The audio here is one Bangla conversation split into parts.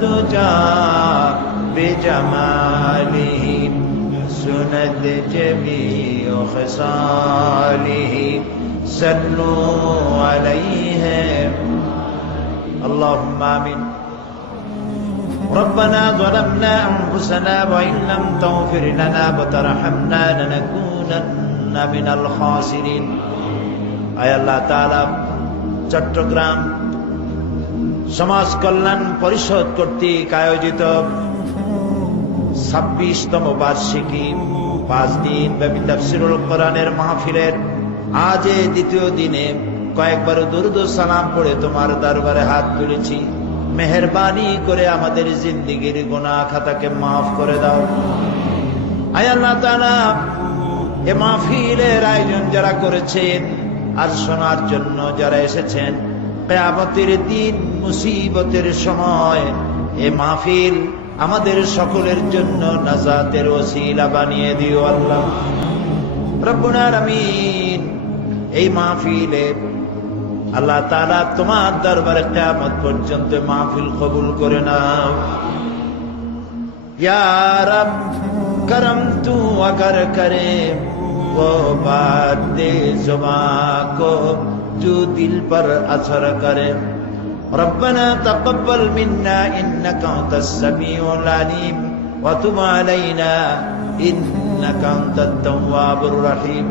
तुझा बेजमालिही सुनत जमीउ खसालिही सल्लु अलैहि अल्लाहुम्मा आमीन। रब्बना ज़लमना अनफुसना व इन लम तगफिर लना व तरहमना लनकुनन्ना मिनाल खासिरिन। आय अल्लाह ताआला চট্টগ্রাম সমাজ কল্যাণ পরিষদ কর্তৃক আয়োজিত 26তম বার্ষিকী 5 দিন ব্যাপী তাফসীরুল কোরআনের মাহফিলের আজ দ্বিতীয় দিনে কয়েকবার দরুদ ও সালাম পড়ে তোমার দরবারে হাত তুলেছি। মেহেরবানি করে আমাদের জিন্দেগীর গুনাহ খাতাকে মাফ করে দাও। আয় আল্লাহ তাআলা এই মাহফিলের আয়োজন যারা করেছেন আর শোনার জন্য যারা এসেছেন, কিয়ামতের দিন মুসিবতের সময় এই মাহফিল আমাদের সকলের জন্য নাজাতের ওসিলা বানিয়ে দিও আল্লাহ রব্বুল আলামিন। এই মাহফিলে আল্লাহ তাআলা তোমার দরবারে কিয়ামত পর্যন্ত মাহফিল কবুল করে নাও। ইয়া রব করম তু अगर करे वो बात दे जुबां को जो दिल पर असर करे। रब्बना तक़ब्बल मिन्ना इन्नका अंतस समीउल अलीम व तुब अलैना इन्नका अंतत तव्वाबुर रहीम।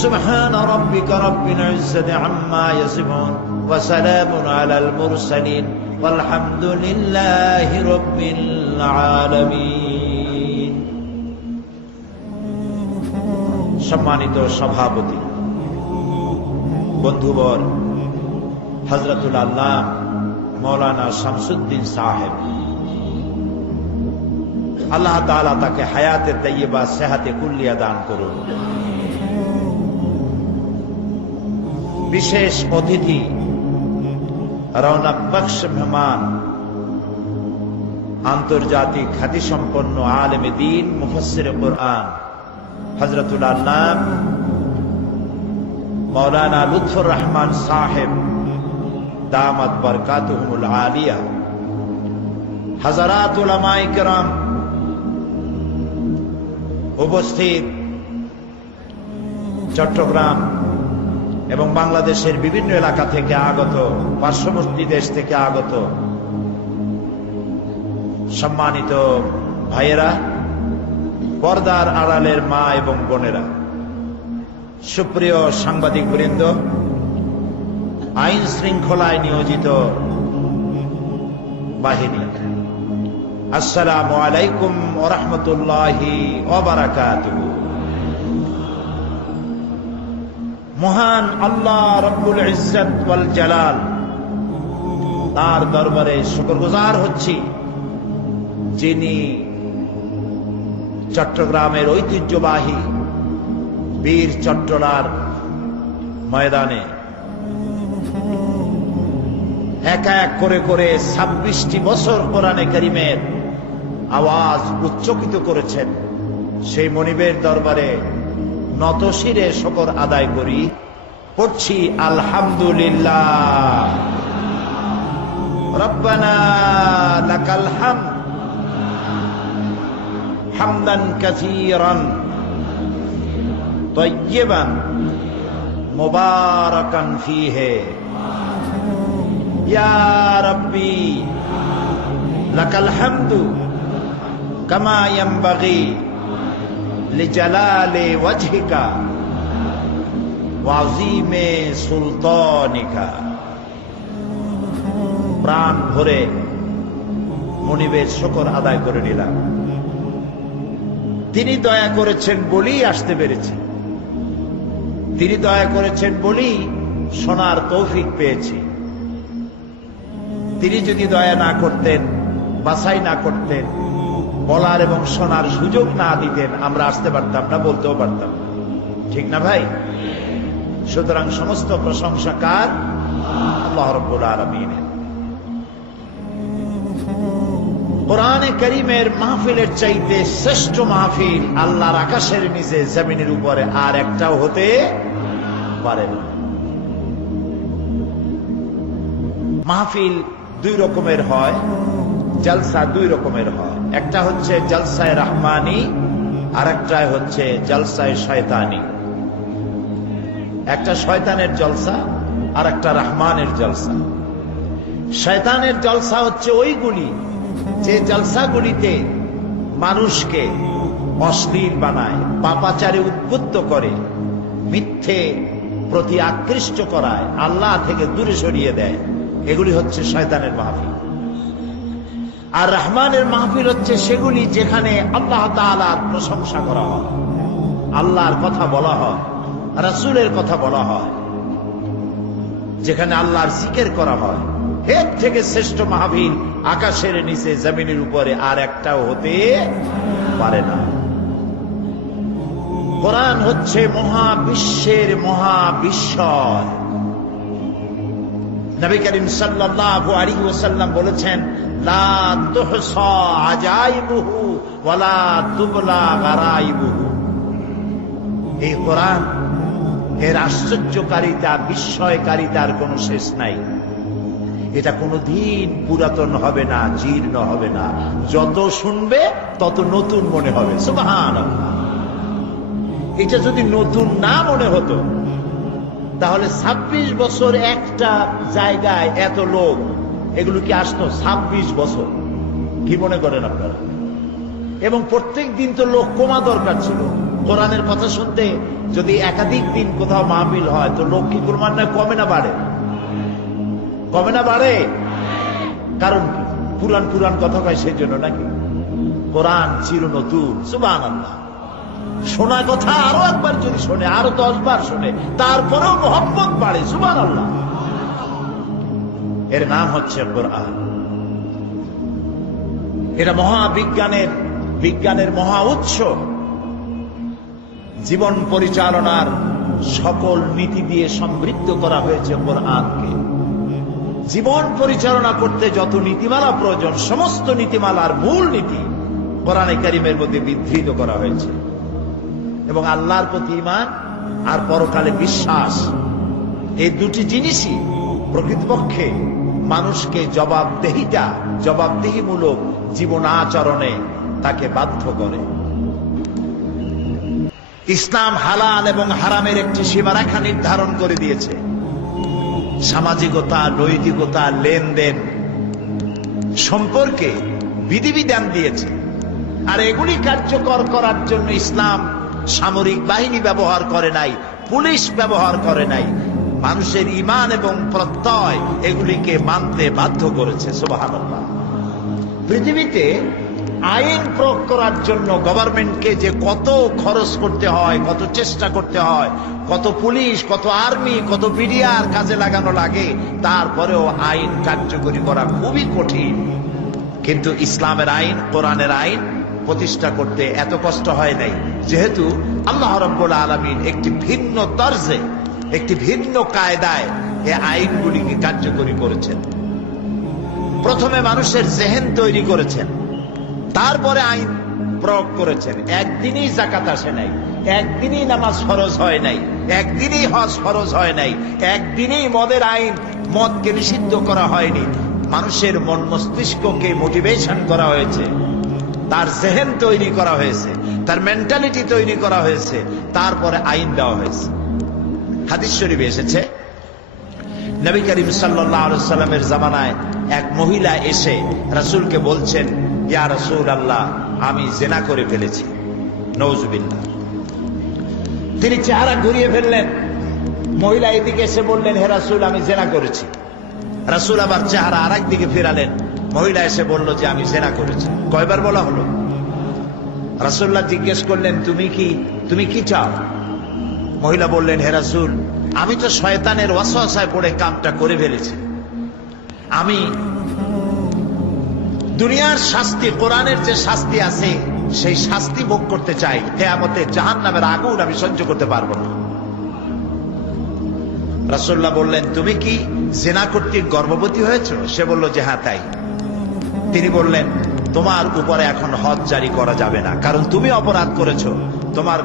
सुब्हान रब्बिका रब्बिल इज्जति अम्मा यसिफून व सलामुन अलल मुरसलीन वल्हम्दुलिल्लाहि रब्बिल आलामीन। সম্মানিত সভাপতি, বন্ধুবর, হযরতুল আল্লাহ মৌলানা শামসুদ্দিন সাহেব, আল্লাহ তাআলা তাকে হায়াতে তাইয়্যিবা সেহাতে কুল্লিয়া দান করুন। বিশেষ অতিথি, রওনক বখশ মেহমান, আন্তর্জাতিক খ্যাতিসম্পন্ন আলেম দ্বীন মুফাসসির কুরআন হযরতুল আল্লাহ মৌলানা লুৎফুর রহমান সাহেব দামাত বরকাতুহুমুল আলিয়া, হাজারাত উলামায়ে কেরাম, উপস্থিত চট্টগ্রাম এবং বাংলাদেশের বিভিন্ন এলাকা থেকে আগত, পার্শ্ববর্তী দেশ থেকে আগত সম্মানিত ভাইয়েরা, পর্দার আড়ালের মা এবং বোনেরা, সুপ্রিয় সাংবাদিক বৃন্দ, আইন শৃঙ্খলায় নিয়োজিত বাহিনী, আসসালামু আলাইকুম ওয়া রাহমাতুল্লাহি ওয়া বারাকাতুহু। মহান আল্লাহ রব্বুল ইজ্জত ওয়াল জালাল, তার দরবারে শুকরগুজার হচ্ছি যিনি চট্টগ্রামের ঐতিহ্যবাহী বীর চট্টলার ময়দানে এক এক করে করে 26টি বছর কোরআনে কারীমের আওয়াজ উচ্চকিত করেছেন। সেই মনিবের দরবারে নতশিরে শুকর আদায় করি, পড়ছি আলহামদুলিল্লাহ। রব্বানা লাকাল হামদ হামদান কাসীরান তাইয়্যিবান মুবারাকান ফীহি ইয়া রাব্বি লাকাল হামদু কামা ইয়ানবাগি লিজালালি ওয়াজহিকা ওয়া আযীমি সুলতানিকা। প্রাণ ভরে মনিবের শুকর আদায় করে নিলাম। তিনি দয়া করেছেন বলেই আসতে পেরেছি, তিনি দয়া করেছেন বলেই শোনার তৌফিক পেয়েছি। তিনি যদি দয়া না করতেন, বাছাই না করতেন, বলার এবং শোনার সুযোগ না দিতেন, আমরা আসতে পারতাম না, বলতেও পারতাম না। ঠিক না ভাই? সুতরাং সমস্ত প্রশংসা কার? আল্লাহ রাব্বুল আলামিনের। কোরআনে কারীমের মাহফিলের চাইতে শ্রেষ্ঠ মাহফিল আল্লাহর আকাশের নিচে জমিনের উপরে আর একটাও হতে পারে না। মাহফিল দুই রকমের হয়, জলসা দুই রকমের হয়, একটা হচ্ছে জলসায় রহমানি, আর একটা হচ্ছে জলসায় শয়তানি। একটা শয়তানের জলসা আর একটা রহমানের জলসা। শয়তানের জলসা হচ্ছে ওইগুলি যে জলসাগুলিতে মানুষকে অশ্লীল বানায়, পাপাচারে উদ্বুদ্ধ করে, মিথ্যে প্রতি আকৃষ্ট করায়, আল্লাহ থেকে দূরে সরিয়ে দেয়, এগুলি হচ্ছে শয়তানের মাহফিল। আর রহমানের মাহফিল হচ্ছে সেগুলি যেখানে আল্লাহ তাআলার প্রশংসা করা হয়, আল্লাহর কথা বলা হয়, রাসূলের কথা বলা হয়, যেখানে আল্লাহর জিকির করা হয়। এর থেকে শ্রেষ্ঠ মাহফিল আকাশের নিচে জমিনের উপরে আর একটাও হতে পারে না। কোরআন হচ্ছে মহাবিশ্বের মহাবিস্ময়। নবী করিম সাল্লাল্লাহু আলাইহি ওয়াসাল্লাম বলেছেন, লা তুহসা আজাইবুহু ওয়ালা তুবলা গারাইবুহু। এই কোরআন, এর আশ্চর্যকারিতা, বিস্ময়কারিতার কোনো শেষ নাই। এটা কোনোদিন পুরাতন হবে না, জীর্ণ হবে না। যত শুনবে তত নতুন মনে হবে। সুবহানাল্লাহ। এটা যদি নতুন না মনে হতো তাহলে 26 বছর একটা জায়গায় এত লোক, এগুলো কি আসতো? 26 বছর, কি মনে করেন আপনারা? এবং প্রত্যেক দিন তো লোক কমা দরকার ছিল কোরআনের কথা শুনতে। যদি একাধিক দিন কোথাও মাহফিল হয় তো লোক কি ক্রমান্বয়ে কমে না বাড়ে? কমে না বাড়ে? কারণ কি? পুরান পুরান কথা কয় সেই জন্য নাকি? কোরআন চির নতুন। সুবহানাল্লাহ। শোনা কথা আরো একবার যদি শোনে, আরো 10 বার শোনে, তারপরেও মহব্বত বাড়ে। সুবহানাল্লাহ। এর নাম হচ্ছে কোরআন। এটা বিজ্ঞানের মহা উৎস। জীবন পরিচালনার সকল নীতি দিয়ে সমৃদ্ধ করা হয়েছে কোরআনকে। জীবন পরিচালনা করতে যত নীতিমালা প্রয়োজন, সমস্ত নীতিমালার মূল নীতি কোরআনে কারিমের মধ্যে বিধৃত করা হয়েছে। এবং আল্লাহর প্রতি ঈমান আর পরকালে বিশ্বাস, এই দুটি জিনিসই প্রকৃতপক্ষে মানুষকে জবাবদিহিমূলক জীবন আচরণে তাকে বাধ্য করে। ইসলাম হালাল এবং হারামের একটি সীমারেখা নির্ধারণ করে দিয়েছে। সামাজিকতা, নৈতিকতা, লেনদেন সম্পর্কে বিধিবিধান দিয়েছে। আর এগুলি কার্যকর করার জন্য ইসলাম সামরিক বাহিনী ব্যবহার করে নাই, পুলিশ ব্যবহার করে নাই। মানুষের ঈমান এবং প্রত্যয় এগুলিকে মানতে বাধ্য করেছে। সুবহানাল্লাহ। পৃথিবীতে আইন প্রয়োগ করার জন্য গভর্নমেন্টকে যে কত খরচ করতে হয়, কত চেষ্টা করতে হয়, কত পুলিশ, কত আর্মি, কত বিডিআর কাজে লাগানো লাগে, তারপরেও আইন কার্যকরী করা খুবই কঠিন। কিন্তু ইসলামের আইন, কোরআনের আইন প্রতিষ্ঠা করতে এত কষ্ট হয় নাই, যেহেতু আল্লাহ রাব্বুল আলামিন একটি ভিন্ন তরজে, একটি ভিন্ন কায়দায় এই আইনগুলিকে কার্যকরী করেছেন। প্রথমে মানুষের জেহেন তৈরি করেছেন, তারপরে আইন প্রয়োগ করেছেন। একদিনই যাকাত আসে নাই, একদিনই নামাজ ফরজ হয় নাই, একদিনই হজ ফরজ হয় নাই, একদিনই মদের আইন, মদকে নিষিদ্ধ করা হয়নি। মানুষের মন মস্তিষ্ককে মোটিভেশন করা হয়েছে, তার জেহেন তৈরি করা হয়েছে, তার মেন্টালিটি তৈরি করা হয়েছে, তারপরে আইন দেওয়া হয়েছে। হাদিস শরীফে এসেছে, নবী করিম সাল্লাল্লাহু আলাইহি সাল্লামের জামানায় এক মহিলা এসে রাসূলকে বলছেন, ইয়া রাসূলুল্লাহ, আমি জিনা করে ফেলেছি। নাউযুবিল্লাহ। তিনি চেহারা ঘুরিয়ে ফেললেন। মহিলা এদিকে এসে বললেন, হে রাসূল, আমি জিনা করেছি। রাসূল আবার চেহারা আরেক দিকে ফেরালেন। মহিলা এসে বলল যে আমি জিনা করেছি। কয়বার বলা হলো? রাসূলুল্লাহ জিজ্ঞেস করলেন, তুমি কি চাও? মহিলা বললেন, হে রাসূল, আমি তো শয়তানের ওয়াসওয়াসায় পড়ে কামটা করে ফেলেছি। আমি দুনিয়ার শাস্তি, কোরআনের যে শাস্তি আছে সেই শাস্তি ভোগ করতে চাই। কিয়ামতে জাহান্নামের আগুন আমি সহ্য করতে পারবো না। রাসূলুল্লাহ বললেন, তুমি কি জিনা কর্তৃক গর্ভবতী হয়েছো? সে বলল যে হ্যাঁ তাই। তিনি বললেন, তোমার উপরে এখন হজ জারি করা যাবে না, কারণ তুমি অপরাধ করেছো। তোমার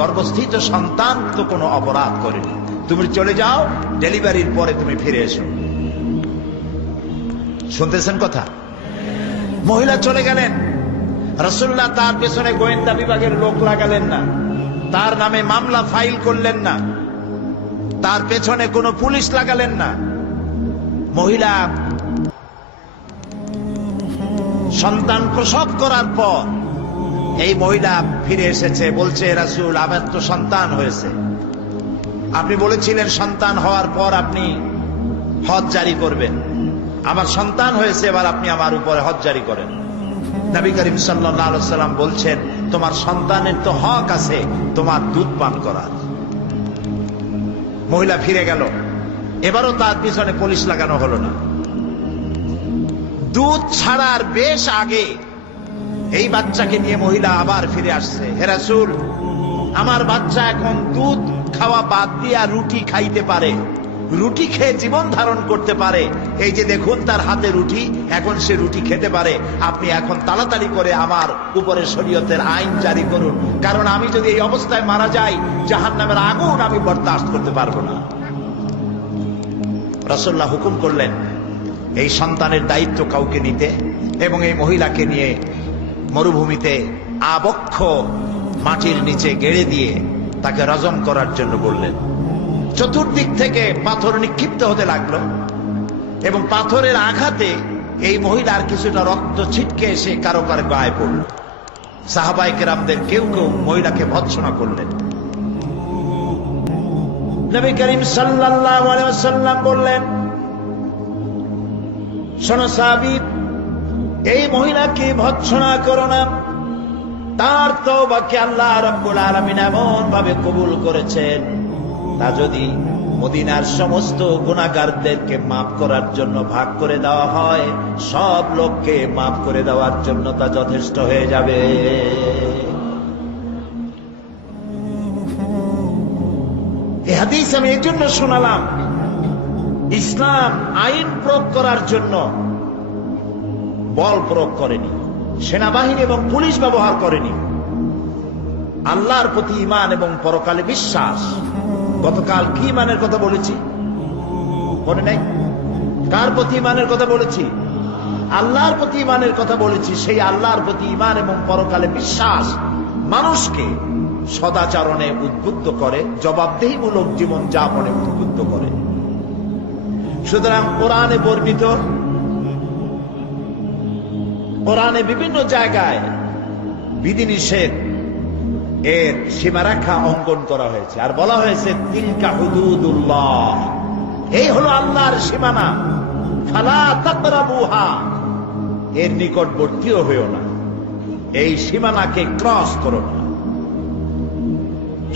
গর্ভস্থিত সন্তান তো কোনো অপরাধ করেনি। তুমি চলে যাও, ডেলিভারির পরে তুমি ফিরে এসো। শুনতেছেন কথা? মহিলা চলে গেলেন। রাসূলুল্লাহ তার পেছনে গোয়েন্দা বিভাগের লোক লাগালেন না, তার নামে মামলা ফাইল করলেন না, তার পেছনে কোনো পুলিশ লাগালেন না। মহিলা সন্তান প্রসব করার পর এই মহিলা ফিরে এসেছে, বলছে রাসূল আমার তো সন্তান হয়েছে, আপনি বলেছিলেন সন্তান হওয়ার পর আপনি হজ জারি করবেন, আমার সন্তান হয়েছে, এবার আপনি আমার উপরে হজ জারি করেন। নবী করিম সাল্লাল্লাহু আলাইহি ওয়াসাল্লাম বলছেন তোমার সন্তানের তো হক আছে তোমার দুধ পান করার। মহিলা ফিরে গেল, এবারও তার পিছনে পুলিশ লাগানো হলো না। দুধ ছাড়ার বেশ আগে এই বাচ্চাকে নিয়ে মহিলা আবার ফিরে আসছে, হে রাসূল আমার বাচ্চা এখন দুধ খাওয়া বাদ দিয়া রুটি খাইতে পারে, রুটি খেয়ে জীবন ধারণ করতে পারে, এই যে দেখুন তার হাতে রুটি, এখন সে রুটি খেতে পারে, আপনি এখন তাড়াতাড়ি করে আমার উপরে শরীয়তের আইন জারি করুন, কারণ আমি যদি এই অবস্থায় মারা যাই জাহান্নামের আগুন আমি বরদাস্ত করতে পারবো না। রাসূলুল্লাহ হুকুম করলেন এই সন্তানের দায়িত্ব কাউকে নিতে এবং এই মহিলাকে নিয়ে মরুভূমিতে আবক্ষ মাটির নিচে গেড়ে দিয়ে তাকে রজম করার জন্য বললেন। চতুর্দিক থেকে পাথর নিক্ষিপ্ত হতে লাগলো এবং পাথরের আঘাতে এই মহিলার কিছুটা রক্ত ছিটকে এসে কারো কারো গায়ে পড়ল। সাহাবায়ে কেরামদের কেউ কেউ মহিলাকে ভর্ৎসনা করলেন। নবী করিম সাল্লাল্লাহু আলাইহি ওয়াসাল্লাম বললেন, শোনো সাহাবী, এই মহিলাকে ভর্ৎসনা করো না, তার তওবাকে আল্লাহ রাব্বুল আলামিন এমন ভাবে কবুল করেছেন তা যদি মদিনার সমস্ত গুনাহগারদেরকে মাফ করার জন্য ভাগ করে দেওয়া হয়, সব লোককে মাফ করে দেওয়ার জন্য তা যথেষ্ট হয়ে যাবে। এই হাদিস আমি এই জন্য শোনালাম, ইসলাম আইন প্রয়োগ করার জন্য বল প্রয়োগ করেনি, সেনাবাহিনী এবং পুলিশ ব্যবহার করেনি। আল্লাহর প্রতি ঈমান এবং পরকালে বিশ্বাস। গতকাল কি ঈমানের কথা বলেছি মনে নাই? কার প্রতি ঈমানের কথা বলেছি? আল্লাহর প্রতি ঈমানের কথা বলেছি। সেই আল্লাহর প্রতি ঈমান এবং পরকালে বিশ্বাস মানুষকে সদাচরণে উদ্বুদ্ধ করে, জবাবদেহিমূলক জীবন যাপনে উদ্বুদ্ধ করে। সুতরাং কোরআনে বর্ণিত, কোরআনে বিভিন্ন জায়গায় বিধিনিষেধ এর সীমারেখা অঙ্কন করা হয়েছে আর বলা হয়েছে তিলকা হুদুদুল্লাহ, এই হলো আল্লাহর সীমানা, ফালা তাকরাবুহা, এর নিকটবর্তীও হইও না, এই সীমানাকে ক্রস করো না।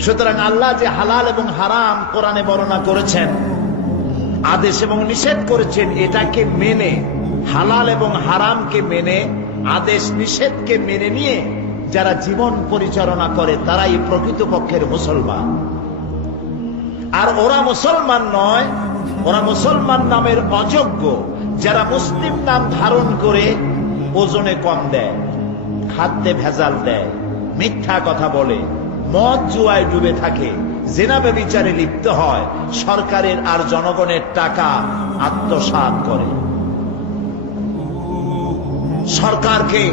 সুতরাং আল্লাহ যে হালাল এবং হারাম কোরআনে বর্ণনা করেছেন, আদেশ এবং নিষেধ করেছেন, এটাকে মেনে, হালাল এবং হারামকে মেনে, আদেশ নিষেধকে মেনে নিয়ে যারা জীবন পরিচালনা করে তারাই প্রকৃতপক্ষের মুসলমান। আর ওরা মুসলমান নয়, ওরা মুসলমান নামের অযোগ্য, যারা মুসলিম নাম ধারণ করে ওজনে কম দেয়, খাদ্যে ভেজাল দেয়, মিথ্যা কথা বলে, মদ জুয়ায় ডুবে থাকে, জিনা ব্যভিচারে লিপ্ত হয়, সরকারের আর জনগণের টাকা আত্মসাৎ করে, সরকারকে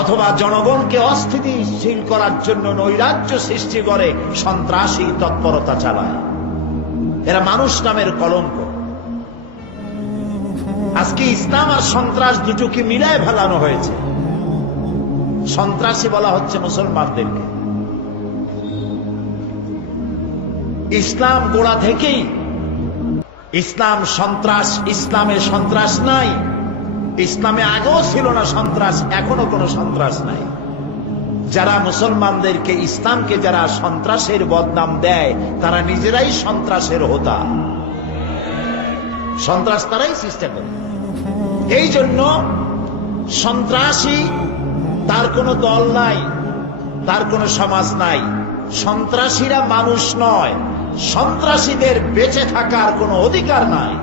অথবা জনগণকে অস্থিতিশীল করার জন্য নৈরাজ্য সৃষ্টি করে, সন্ত্রাসী তৎপরতা চালায়। এরা মানুষ নামের কলঙ্ক। আজকে ইসলাম আর সন্ত্রাস দুটোকে মিলায় ফেলানো হয়েছে। সন্ত্রাসী বলা হচ্ছে মুসলমানদেরকে। ইসলাম গোড়া থেকেই ইসলাম সন্ত্রাস, ইসলামে সন্ত্রাস নাই। ইসলামে আগেও ছিল না সন্ত্রাস, এখনো কোনো সন্ত্রাস নাই। যারা মুসলমানদেরকে, ইসলামকে যারা সন্ত্রাসের বদনাম দেয়, তারা নিজেরাই সন্ত্রাসের হোতা। সন্ত্রাস তারাই সৃষ্টি করে। এই জন্য সন্ত্রাসী তার কোনো দল নাই, তার কোনো সমাজ নাই। সন্ত্রাসীরা মানুষ নয়, সন্ত্রাসীদের বেঁচে থাকার কোনো অধিকার নাই।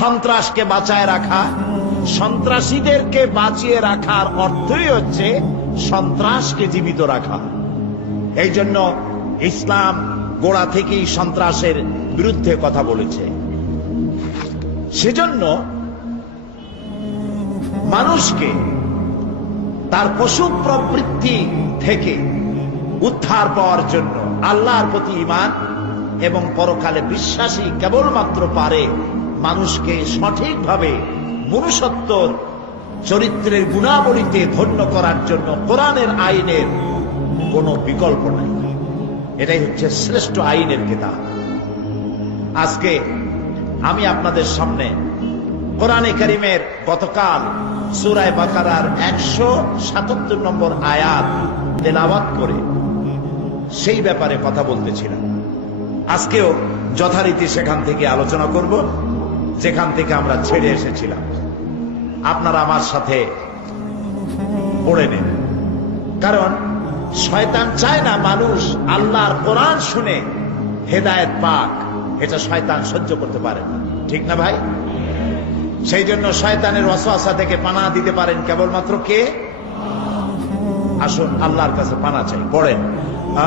সন্ত্রাসকে বাঁচায় রাখা, সন্ত্রাসীদেরকে বাঁচিয়ে রাখার অর্থই হচ্ছে সন্ত্রাসকে জীবিত রাখা। এই জন্য ইসলাম গোড়া থেকেই সন্ত্রাসের বিরুদ্ধে কথা বলেছে। সেজন্য মানুষকে তার পশু প্রবৃত্তি থেকে উদ্ধার পাওয়ার জন্য আল্লাহর প্রতি ঈমান এবং পরকালে বিশ্বাসী কেবলমাত্র পারে মানুষকে সঠিকভাবে মনুষ্যত্বর চরিত্রের গুণাবলীতে ধন্য করার জন্য কোরআনের আইনের কোনো বিকল্প নাই। এটাই হচ্ছে শ্রেষ্ঠ আইনের কিতাব। আজকে আমি আপনাদের সামনে কোরআনে কারীমের গতকাল সূরা বাকারার 177 নম্বর আয়াত তেলাওয়াত করে সেই ব্যাপারে কথা বলতেছিলাম। আজকেও যথারীতি সেখান থেকে আলোচনা করব যেখান থেকে আমরা ছেড়ে এসেছিলাম। আপনারা আমার সাথে পড়ে নেন, কারণ শয়তান চায় না মানুষ আল্লাহর কোরআন শুনে হেদায়েত পাক। এটা শয়তান সহ্য করতে পারে না, ঠিক না ভাই? সেই জন্য শয়তানের ওয়াসওয়াসা থেকে পানাহ দিতে পারেন কেবলমাত্র কে? আসুন আল্লাহর কাছে পানাহ চাই। পড়েন,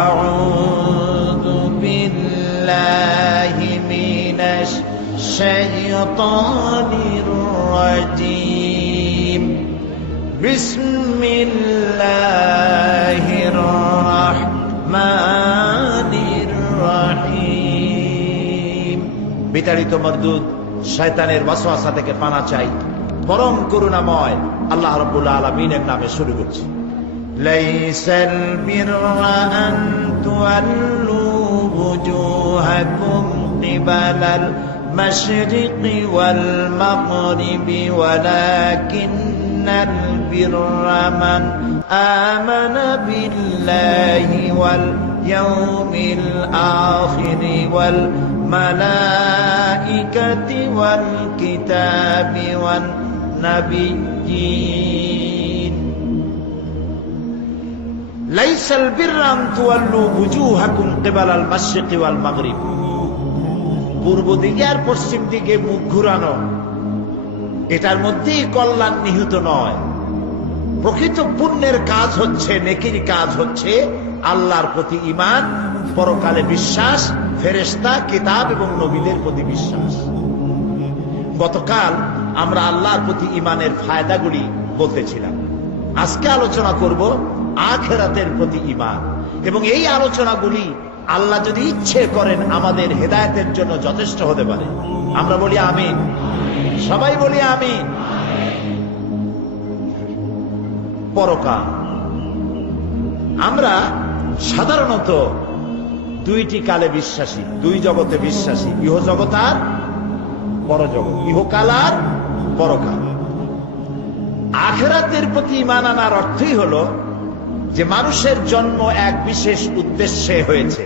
আউযু বিল্লাহি মিনাশ শাইতানির রাজীম, বিসমিল্লাহির রাহমানির রাহিম। বিতাড়িত মরদুদ শয়তানের ওয়াসওয়াসা থেকে পানাহ চাই পরম করুণাময় আল্লাহ রাব্বুল আলামিনের নামে শুরু করছি। লাইসাল বিররা আন তুওয়াল্লু ওয়ুজুহাকুম কিবালাল মাশরিকি ওয়াল মাগরিবি ওয়ালাকিন্নাল বিররা মান আমানা বিল্লাহি ওয়াল ইয়াউমিল আখিরি ওয়াল মালাইকাতি ওয়াল কিতাবি ওয়ান নাবিয়্যিন। লাইসাল বিররা আন তুওয়াল্লু ওয়ুজুহাকুম কিবালাল মাশরিকি ওয়াল মাগরিব। পূর্ব দিকে আর পশ্চিম দিকে মুখ ঘুরানো, এটার মধ্যেই কল্যাণ নিহিত নয়। প্রকৃত পুণ্যের কাজ হচ্ছে, নেকির কাজ হচ্ছে আল্লাহর প্রতি ঈমান, পরকালে বিশ্বাস, ফেরেশতা, কিতাব এবং নবীদের প্রতি বিশ্বাস। গতকাল আমরা আল্লাহর প্রতি ঈমানের ফায়দাগুলি বলতেছিলাম। আজকে আলোচনা করব আখিরাতের প্রতি ঈমান, এবং এই আলোচনাগুলি আল্লাহ যদি ইচ্ছে করেন আমাদের হেদায়েতের জন্য যথেষ্ট হতে পারে। আমরা বলি আমিন, সবাই বলি আমিন। পরকাল আমরা সাধারণত দুইটি কালে বিশ্বাসী, দুই জগতে বিশ্বাসী, ইহজগৎ আর পরজগৎ, ইহকাল আর পরকাল। আখিরাতের প্রতি ঈমান আনার অর্থই হলো যে মানুষের জন্ম এক বিশেষ উদ্দেশ্যে হয়েছে।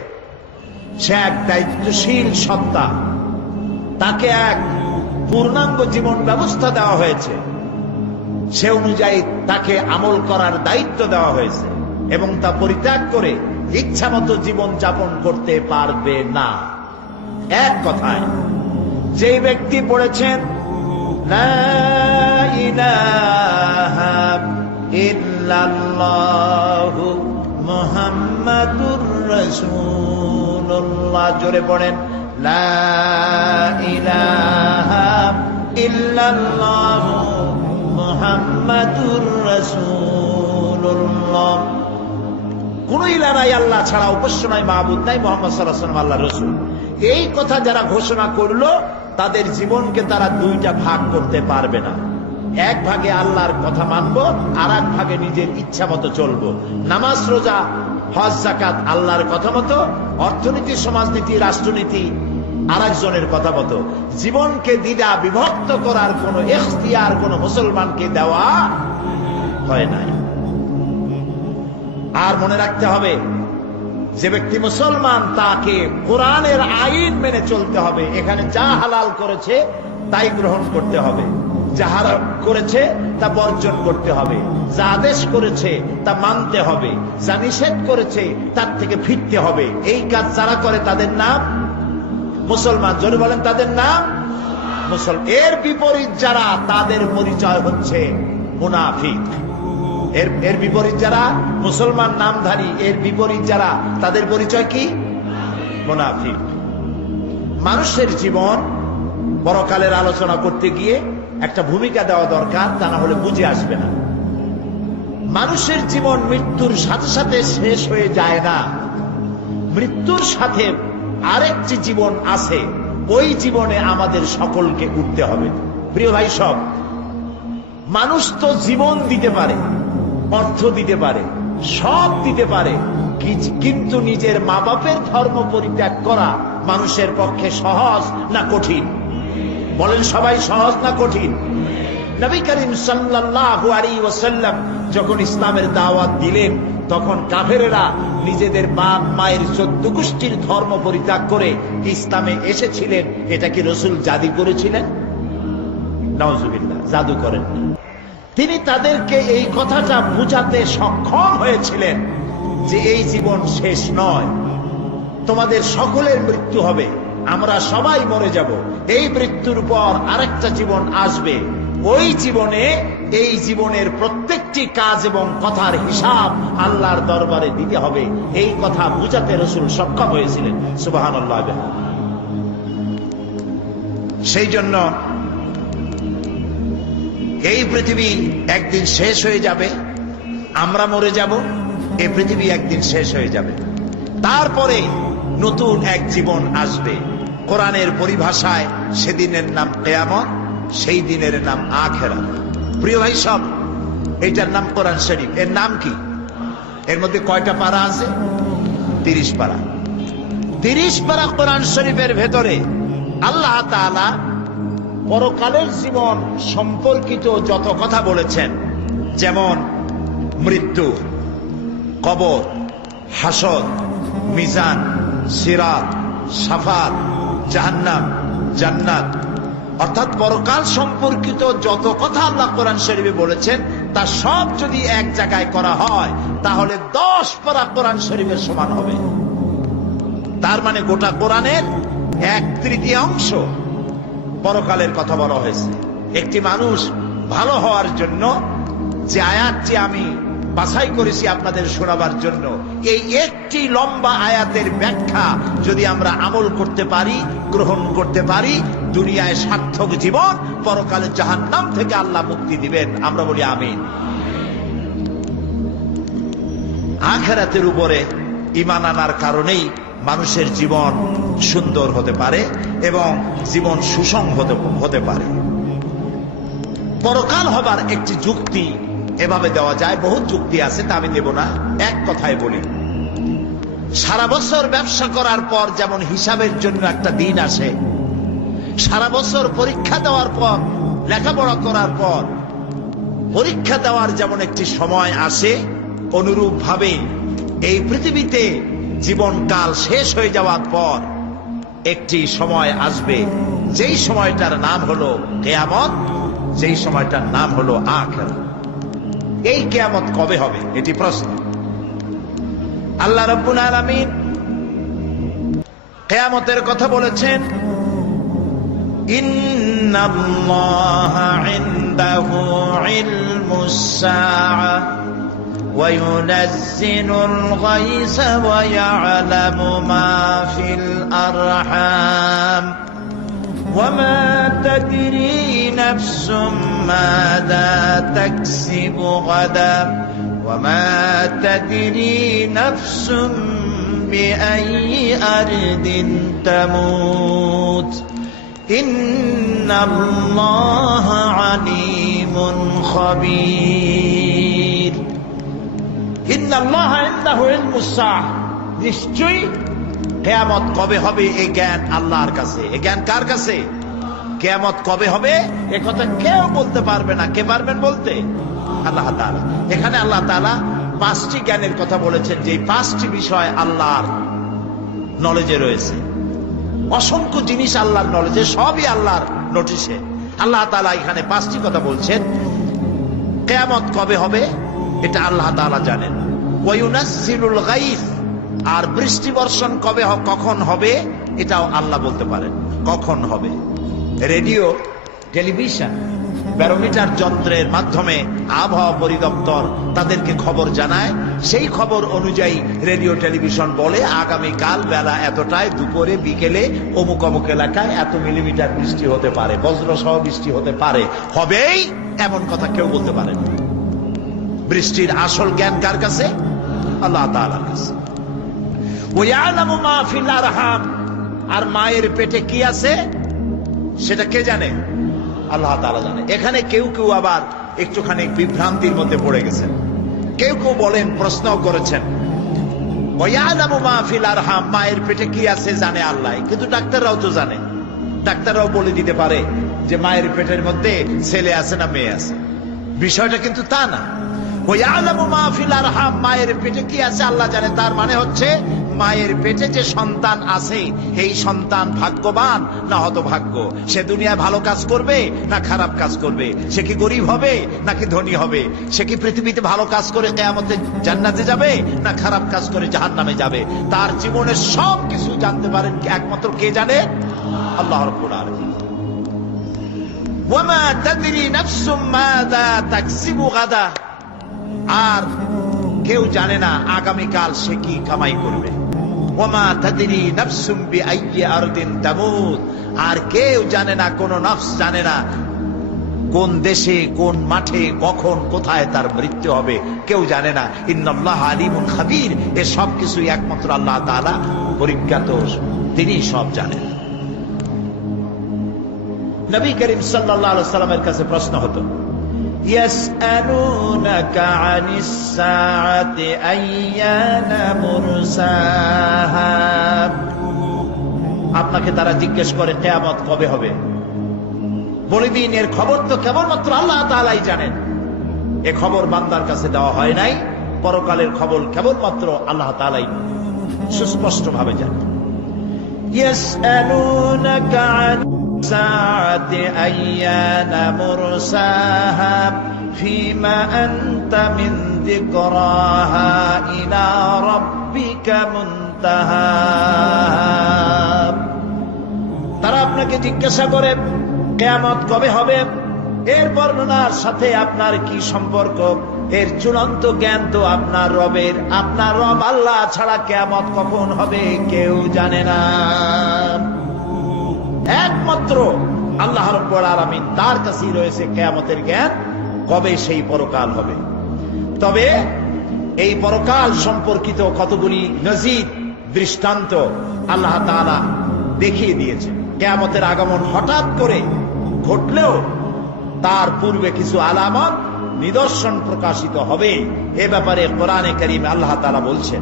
সে এক দায়িত্বশীল সত্তা, তাকে এক পূর্ণাঙ্গ জীবন ব্যবস্থা দেওয়া হয়েছে, সে অনুযায়ী তাকে আমল করার দায়িত্ব দেওয়া হয়েছে, এবং তা পরিত্যাগ করে ইচ্ছা মতো জীবন যাপন করতে পারবে না। এক কথায়, যে ব্যক্তি পড়েছেন লা ইলাহা ইল্লাল্লাহু মুহাম্মাদুর রাসূলুল্লাহ, জোরে পড়েন, লা ইলাহা ইল্লাল্লাহু মুহাম্মাদুর রাসূলুল্লাহ। কোন ইলাহ নাই আল্লাহ ছাড়া, উপাস্য নাই, মাবুদ নাই, মুহাম্মদ সাল্লাল্লাহু আলাইহি ওয়াসাল্লাম আল্লাহর রাসূল। এই কথা যারা ঘোষণা করলো তাদের জীবনকে তারা দুইটা ভাগ করতে পারবে না। এক ভাগে আল্লাহর কথা মানবো, আর এক ভাগে নিজের ইচ্ছা মতো চলবো। নামাজ, রোজা, হজ, যাকাত আল্লাহর কথা মতো, অর্থনীতি, সমাজনীতি, রাষ্ট্রনীতি আর একজনের কথা মতো। জীবনকে দ্বিধা বিভক্ত করার কোন ইখতিয়ার কোন মুসলমানকে দেওয়া হয় নাই। আর মনে রাখতে হবে, যে ব্যক্তি মুসলমান তাকে কোরআনের আইন মেনে চলতে হবে। এখানে যা হালাল করেছে তাই গ্রহণ করতে হবে, যা হারাম করেছে তা বর্জন করতে হবে, যা আদেশ করেছে তা মানতে হবে, যা নিষেধ করেছে তার থেকে ফিরতে হবে। এই কাজ যারা করে তাদের নাম মুসলমান। জোরে বলেন, তাদের নাম মুসলমান। এর বিপরীত যারা, তাদের পরিচয় হচ্ছে মুনাফিক। এর বিপরীত যারা মুসলমান নামধারী, এর বিপরীত যারা, তাদের পরিচয় কি? মুনাফিক। মানুষের জীবন পরকালের আলোচনা করতে গিয়ে একটা ভূমিকা দেওয়া দরকার, তা না হলে বুঝে আসবে না। মানুষের জীবন মৃত্যুর সাথে সাথে শেষ হয়ে যায় না, মৃত্যুর সাথে আরেকটি জীবন আছে, ওই জীবনে আমাদের সকলকে উঠতে হবে। প্রিয় ভাই সব, মানুষ তো জীবন দিতে পারে, অর্থ দিতে পারে, সব দিতে পারে, কিন্তু নিজের মা বাপের ধর্ম পরিত্যাগ করা মানুষের পক্ষে সহজ না কঠিন? বলেন সবাই, সহজ না কঠিন? নবী করিম সাল্লাল্লাহু আলাইহি ওয়াসাল্লাম যখন ইসলামের দাওয়াত দিলেন, তখন কাফেরেরা নিজেদের বাপ মায়ের 14 গোষ্ঠীর ধর্ম পরিত্যাগ করে ইসলামে এসেছিলেন। এটা কি রাসূল জাদু করেছিলেন? নাউজুবিল্লাহ, জাদু করেননি। তিনি তাদেরকে এই কথাটা বুঝাতে সক্ষম হয়েছিলেন যে এই জীবন শেষ নয়, তোমাদের সকলের মৃত্যু হবে, আমরা সবাই মরে যাব, এই মৃত্যুর পর আরেকটা জীবন আসবে, ওই জীবনে এই জীবনের প্রত্যেকটি কাজ এবং কথার হিসাব আল্লাহর দরবারে দিতে হবে। এই কথা বুঝাতে রাসূল সক্ষম হয়েছিলেন। সুবহানাল্লাহ। সেই জন্য এই পৃথিবী একদিন শেষ হয়ে যাবে, আমরা মরে যাব, এই পৃথিবী একদিন শেষ হয়ে যাবে, তারপরে নতুন এক জীবন আসবে। কোরআনের পরিভাষায় সেদিনের নাম কিয়ামত, সেই দিনের নাম আখিরাত। প্রিয় ভাই সব, এটার নাম কোরআন শরীফ। এর নাম কি? এর মধ্যে কয়টা পারা আছে? 30 পারা। 30 পারা কোরআন শরীফের ভেতরে আল্লাহ তাআলা পরকালের জীবন সম্পর্কিত যত কথা বলেছেন, যেমন মৃত্যু, কবর, হাসর, মিজান, সিরাত, শাফাত, জাহান্নাম, জান্নাত, অর্থাৎ পরকাল সম্পর্কিত যত কথা আল্লাহ কোরআন শরীফে বলেছেন, তা সব যদি এক জায়গায় করা হয় তাহলে 10 পারা কোরআন শরীফের সমান হবে। তার মানে গোটা কোরআনের 1/3 পরকালের কথা বলা হয়েছে। একটি মানুষ ভালো হওয়ার জন্য যে আয়াতটি আমি বাছাই করেছি আপনাদের শোনাবার জন্য, এই একটি লম্বা আয়াতের ব্যাখ্যা যদি আমরা আমল করতে পারি, গ্রহণ করতে পারি, দুনিয়ায় সার্থক জীবন, পরকালে জাহান্নাম থেকে আল্লাহ মুক্তি দিবেন। আমরা বলি আমিন। আখিরাতের উপরে ঈমান আনার কারণেই মানুষের জীবন সুন্দর হতে পারে এবং জীবন সুসংহত হতে পারে। পরকাল হবার একটি যুক্তি এভাবে দেওয়া যায়, বহুত যুক্তি আছে, তা আমি দেব না, এক কথায় বলি। সারা বছর ব্যবসা করার পর যেমন হিসাবের জন্য একটা দিন আসে, সারা বছর পরীক্ষা দেওয়ার পর, লেখাপড়া করার পর পরীক্ষা দেওয়ার যেমন একটি সময় আসে, অনুরূপ ভাবে এই পৃথিবীতে জীবনকাল শেষ হয়ে যাওয়ার পর একটি সময় আসবে, যেই সময়টার নাম হলো কিয়ামত, যেই সময়টার নাম হলো আখিরাত। এই কিয়ামত কবে হবে এটি প্রশ্ন। আল্লাহ রাব্বুল আলামিন কিয়ামতের কথা বলেছেন, ইন্নাল্লাহা ইনদাহু ইলমুস সাআ ওয়া ইউনাজ্জিলুল গায়সা ওয়া ইয়ালামু মা ফিল আরহাম وما تدري نفس ماذا تكسب غدا وما تدري نفس بأي أرض تموت إن الله عليم خبير إن الله عنده علم الساعة নিশ্চয়ই কিয়ামত কবে হবে এই জ্ঞান আল্লাহর কাছে। এই জ্ঞান কার কাছে? কিয়ামত কবে হবে এ কথা কেউ বলতে পারবে না। কে পারবেন বলতে? আল্লাহ তাআলা। এখানে আল্লাহ তাআলা 5টি জ্ঞানের কথা বলেছেন, যে 5টি বিষয় আল্লাহর নলেজে রয়েছে। অসংখ্য জিনিস আল্লাহর নলেজে, সবই আল্লাহর নোটিশে। আল্লাহ তাআলা এখানে 5টি কথা বলছেন। কিয়ামত কবে হবে এটা আল্লাহ তাআলা জানেন। ওয়া ইউনাজ্জিলুল গায়স, আর বৃষ্টি বর্ষণ কবে কখন হবে এটাও আল্লাহ বলতে পারেন কখন হবে। রেডিও, টেলিভিশন, ব্যারোমিটার যন্ত্রের মাধ্যমে আবহাওয়া পরিদপ্তর তাদেরকে খবর জানায় সেই খবর অনুযায়ী রেডিও টেলিভিশন বলে আগামীকাল বেলা এতটায়, দুপুরে বিকেলে অমুক অমুক এলাকায় এত মিলিমিটার বৃষ্টি হতে পারে, বজ্রসহ বৃষ্টি হতে পারে, হবেই এমন কথা কেউ বলতে পারে না। বৃষ্টির আসল জ্ঞান কার কাছে? আল্লাহ তাআলার কাছে। ওয়ায়ালামু মা ফিল আরহাম, আর মায়ের পেটে কি আছে সেটা কে জানে? আল্লাহ তাআলা জানে। এখানে কেউ কেউ আবার একটুখানি বিভ্রান্তির মধ্যে পড়ে গেছেন। কেউ কেউ বলেন, প্রশ্ন করেছেন, ওয়ায়ালামু মা ফিল আরহাম, মায়ের পেটে কি আছে জানে আল্লাহ, কিন্তু ডাক্তাররাও তো জানে। ডাক্তাররাও বলে দিতে পারে যে মায়ের পেটের মধ্যে ছেলে আছে না মেয়ে আছে। বিষয়টা কিন্তু তা না। ওয়ায়ালামু মা ফিল আরহাম, মায়ের পেটে কি আছে আল্লাহ জানে। তার মানে হচ্ছে মায়ের পেটে যে সন্তান আছে, এই সন্তান ভাগ্যবান না হতভাগ্য, সে দুনিয়ায় ভালো কাজ করবে না খারাপ কাজ করবে, সে কি গরিব হবে নাকি ধনী হবে, সে কি পৃথিবীতে ভালো কাজ করে কিয়ামতে জান্নাতে যাবে না খারাপ কাজ করে জাহান্নামে যাবে। তার জীবনের সব কিছু জানতে পারেন একমাত্র কে জানে? আল্লাহ রাব্বুল আলামিন। ওয়ামা তাদরি নাফসুম মাযা তাকসিবু গাদা, আর কেউ জানে না আগামীকাল সে কি কামাই করবে। ওয়ামা তাদরি নাফসুম বিআইয়ি আরদিন তামুত, আর কেউ জানে না, কোন নফস জানে না কোন দেশে, কোন মাঠে, কখন, কোথায় তার মৃত্যু হবে, কেউ জানে না। ইন্নাল্লাহ আলিমুন খাবীর, এ সব কিছুই একমাত্র আল্লাহ তাআলা পরিজ্ঞাত, তিনি সব জানেন। নবী করিম সাল্লাল্লাহু আলাইহি ওয়াসাল্লামের কাছে প্রশ্ন হতো, ইয়াসআলুনাকা আনিস সাআতি আইয়ানা মুরসাহা, আপনাকে তারা জিজ্ঞেস করে কিয়ামত কবে হবে। বলে দিন, এর খবর তো কেবলমাত্র আল্লাহ তাআলাই জানেন। এ খবর বান্দার কাছে দেওয়া হয় নাই। পরকালের খবর কেবলমাত্র আল্লাহ তাআলাই সুস্পষ্ট ভাবে জানেন। ইয়াসআলুনাকা আনিস সাআতি আইয়ানা মুরসাহা ফিমা আনতা মিন যিকরাহা ইলা রাব্বিকা মুনতাহা, তারা আপনাকে জিজ্ঞাসা করে কিয়ামত কবে হবে, এর বর্ণনার সাথে আপনার কি সম্পর্ক। এর চূড়ান্ত জ্ঞান তো আপনার রবের। আপনার রব আল্লাহ ছাড়া কিয়ামত কখন হবে কেউ জানে না। একমাত্র আল্লাহ রাব্বুল আলামিন, তার কাছেই রয়েছে কিয়ামতের জ্ঞান, কবে সেই পরকাল হবে। তবে এই পরকাল সম্পর্কিত কতগুলি নজির, দৃষ্টান্ত আল্লাহ তাআলা দেখিয়ে দিয়েছে। কিয়ামতের আগমন হঠাৎ করে ঘটলেও তার পূর্বে কিছু আলামত, নিদর্শন প্রকাশিত হবে। এ ব্যাপারে কোরআনে কারীমে আল্লাহ তাআলা বলছেন,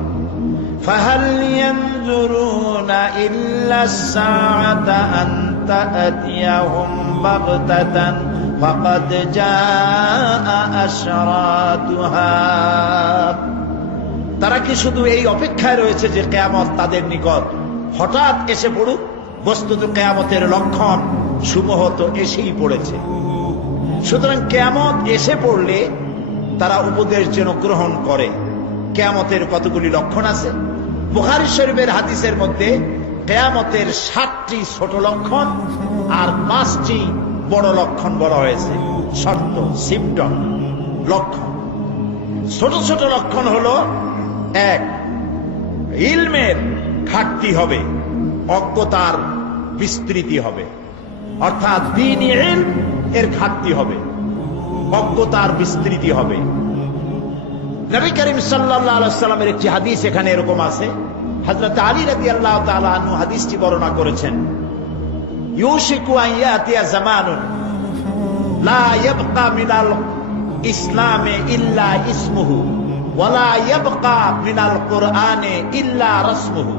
ফাহাল ইয়ানজুরুনা ইল্লাস সাআতা আন তা'তিয়াহুম বাগতাতান ফাকাদ জাআ আশরাতুহা, তারা কি শুধু এই অপেক্ষায় রয়েছে যে কিয়ামত তাদের নিকট হঠাৎ এসে পড়ুক? বস্তুত কিয়ামতের লক্ষণ সমূহ তো এসেই পড়েছে। সুতরাং কিয়ামত এসে পড়লে তারা উপদেশ যেন গ্রহণ করে। কিয়ামতের কতগুলি লক্ষণ আছে। বুখারী শরীফের হাদিসের মধ্যে কিয়ামতের 7টি ছোট লক্ষণ আর 5টি বড় লক্ষণ বলা হয়েছে। শর্ত, সিম্পটম, লক্ষণ। ছোট ছোট লক্ষণ হলো, 1, ইলমের ঘাটতি হবে, অজ্ঞতার বিস্তৃতি হবে, অর্থাৎ দ্বীনি ইলম এর ঘাটতি হবে, অজ্ঞতার বিস্তৃতি হবে। নবী করিম সাল্লাল্লাহু আলাইহি ওয়াসাল্লামের একটি হাদিস এখানে এরকম আছে। হযরত আলী রাদিয়াল্লাহু তাআলা আনহু হাদিসটি বর্ণনা করেছেন, ইউশিকু আন ইয়াতিয়া জামানুন লা ইয়াবকা মিনাল ইসলামে ইল্লা ইসমুহু ওয়া লা ইয়াবকা মিনাল কুরআনে ইল্লা রাসমুহু।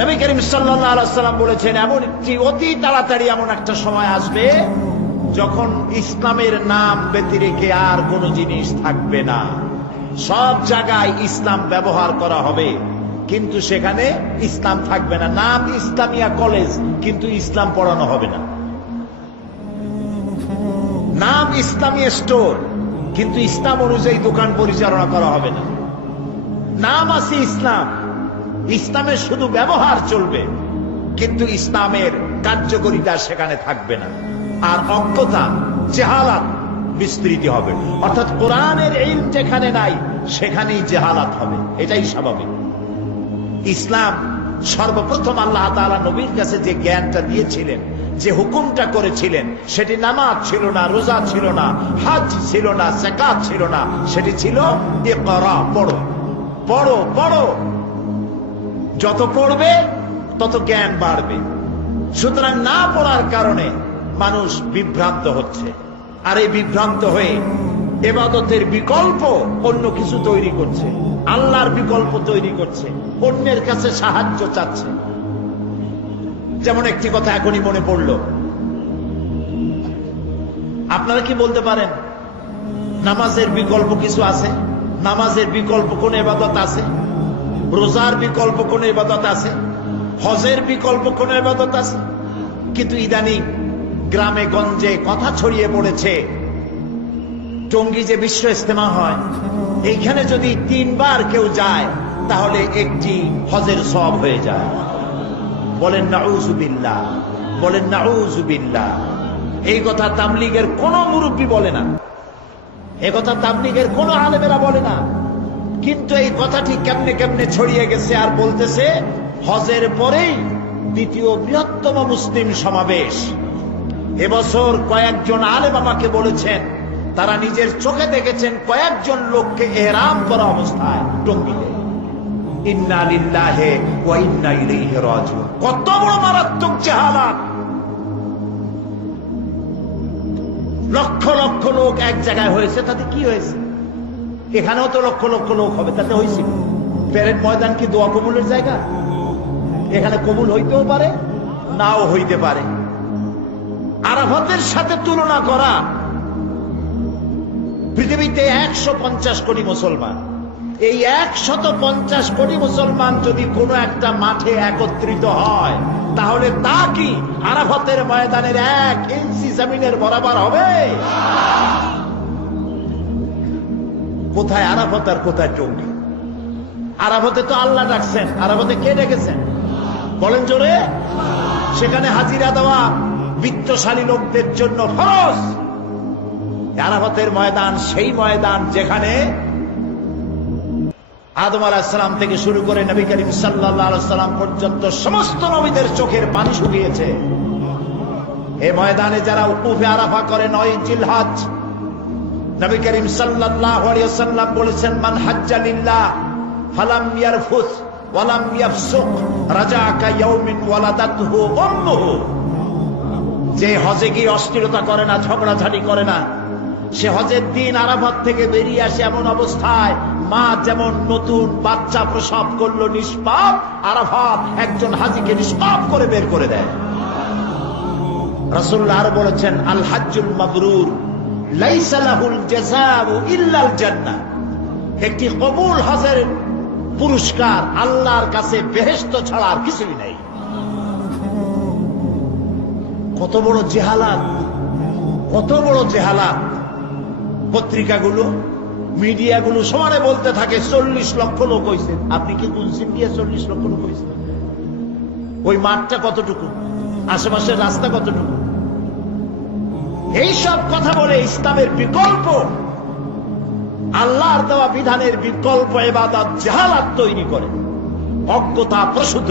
নবী করিম সাল্লাল্লাহু আলাইহি ওয়াসাল্লাম বলেছেন, এমন একটি অতি তাড়াতাড়ি এমন একটা সময় আসবে যখন ইসলামের নাম ব্যতিরেকে আর কোন জিনিস থাকবে না। সব জায়গায় ইসলাম ব্যবহার করা হবে, কিন্তু সেখানে ইসলাম থাকবে না। নাম ইসলামিয়া কলেজ, কিন্তু ইসলাম পড়ানো হবে না। নাম ইসলামী স্টোর, কিন্তু ইসলাম অনুযায়ী দোকান পরিচালনা করা হবে না। নাম আছে ইসলাম, ইসলামের শুধু ব্যবহার চলবে, কিন্তু ইসলামের কার্যকরিতা সেখানে থাকবে না। আর অজ্ঞতা, জেহালাত, বিস্তৃতি হবে। অর্থাৎ কোরআনের ইলম যেখানে নাই সেখানেই জাহালাত হবে, এটাই স্বাভাবিক। ইসলাম সর্বপ্রথম আল্লাহ তাআলা নবীর কাছে যে জ্ঞানটা দিয়েছিলেন, যে হুকুমটা করেছিলেন, সেটি নামাজ ছিল না, রোজা ছিল না, হজ ছিল না, যাকাত ছিল না, সেটি ছিল ইকরা, পড়ো পড়ো পড়ো। যত পড়বে তত জ্ঞান বাড়বে। সুতরাং না পড়ার কারণে মানুষ বিভ্রান্ত হচ্ছে, আর এই বিভ্রান্ত হয়ে ইবাদতের বিকল্প অন্য কিছু তৈরি করছে, আল্লাহর বিকল্প তৈরি করছে, অন্যের কাছে সাহায্য চাচ্ছে। যেমন একটি কথা এখনই মনে পড়ল, আপনারা কি বলতে পারেন নামাজের বিকল্প কিছু আছে? নামাজের বিকল্প কোন ইবাদত আছে? রোজার বিকল্প কোন ইবাদত আছে? হজের বিকল্প কোন ইবাদত আছে? কিন্তু ইদানিং গ্রামে গঞ্জে কথা ছড়িয়ে পড়েছে, টঙ্গী যে বিশ্ব ইজতেমা হয়, এইখানে যদি 3 বার কেউ যায় তাহলে একটি হজের সওয়াব হয়ে যায়। বলেন নাউযুবিল্লাহ, বলেন নাউযুবিল্লাহ। এই কথা তাবলীগের কোন মুরব্বী বলে না, এই কথা তাবলীগের কোন আলেমেরা বলে না। কিন্তু এই কথাটি কেমনে কেমনে ছড়িয়ে গেছে, আর বলতেছে হজের পরেই দ্বিতীয় বৃহত্তম মুসলিম সমাবেশ। এবছর কয়েকজন আলেম আমাকে বলেছেন তারা নিজের চোখে দেখেছেন কয়েকজন লোককে ইহরাম করা অবস্থায় টঙ্গীতে। ইন্না লিল্লাহি ওয়া ইন্না ইলাইহি রাজিউন। কত বড় মারাত্মক জাহালাত! লক্ষ লক্ষ লোক এক জায়গায় হয়েছে, তাতে কি হয়েছে? এখানেও তো লক্ষ লক্ষ লোক হবে, তাতে হয়েছিল। প্যারেড ময়দান কি দোয়া কবুলের জায়গা? এখানে কবুল হইতেও পারে, নাও হইতে পারে। আরাফাতের সাথে তুলনা করা, পৃথিবীতে 150 কোটি মুসলমান, এই 150 কোটি মুসলমান যদি কোনো একটা মাঠে একত্রিত হয়, তাহলে তা কি আরাফাতের ময়দানের 1 ইঞ্চি জমিনের বরাবর হবে? কোথায় আরাফাত আর কোথায় টঙ্গী? আরাফাতে তো আল্লাহ ডাকছেন, আরাফাতে কে ডেকেছেন বলেন জোরে? সেখানে হাজিরা দেওয়া বিত্তশালী লোকদের জন্য ফরজ। আরাফাতের ময়দান সেই ময়দান যেখানে আদম আলাইহিস সালাম থেকে শুরু করে নবী করিম সাল্লাল্লাহু আলাইহি সাল্লাম পর্যন্ত সমস্ত নবীদের চোখের পানি শুকিয়েছে। এই ময়দানে যারা উকুফে আরাফা করে 9 জিলহজ, নবী করিম সাল্লাল্লাহু আলাইহি ওয়াসাল্লাম বলেছেন, মান হাজ্জা লিল্লাহ ফালাম ইয়ারফুস ওয়ালাম ইয়াফসুক রাজাকা ইয়াউমিন ওয়ালাদাতহু উম্মুহু। যে হজে গিয়ে অশ্লীলতা করে না, ঝগড়াঝাটি করে না, সে হজের দিন আরাফাত থেকে বেরিয়ে আসে এমন অবস্থায় মা যেমন নতুন বাচ্চা প্রসব করলো নিষ্পাপ, আরাফাত একজন হাজীকে নিষ্পাপ করে বের করে দেয়। রাসূলুল্লাহ আরো বলেছেন, আল হাজ্জুল মাবরুর লাইসা লাহুল জাযাউ ইল্লাল জান্নাহ। একটি কবুল হজের পুরস্কার আল্লাহর কাছে বেহেশত ছাড়া আর কিছুই নেই। কত বড় জেহালাত, কত বড় জেহালাত! পত্রিকাগুলো, মিডিয়াগুলো সমানে বলতে থাকে 40 লক্ষ লোক হয়েছে। আপনি কি বুঝছেন দিয়ে 40 লক্ষ লোক হয়েছে? ওই মাঠটা কতটুকু, আশেপাশের রাস্তা কতটুকু? এইসব কথা বলে ইসলামের বিকল্প, আল্লাহর দেওয়া বিধানের বিকল্প ইবাদত জাহালাত তৈরি করে, অজ্ঞতা প্রসূত।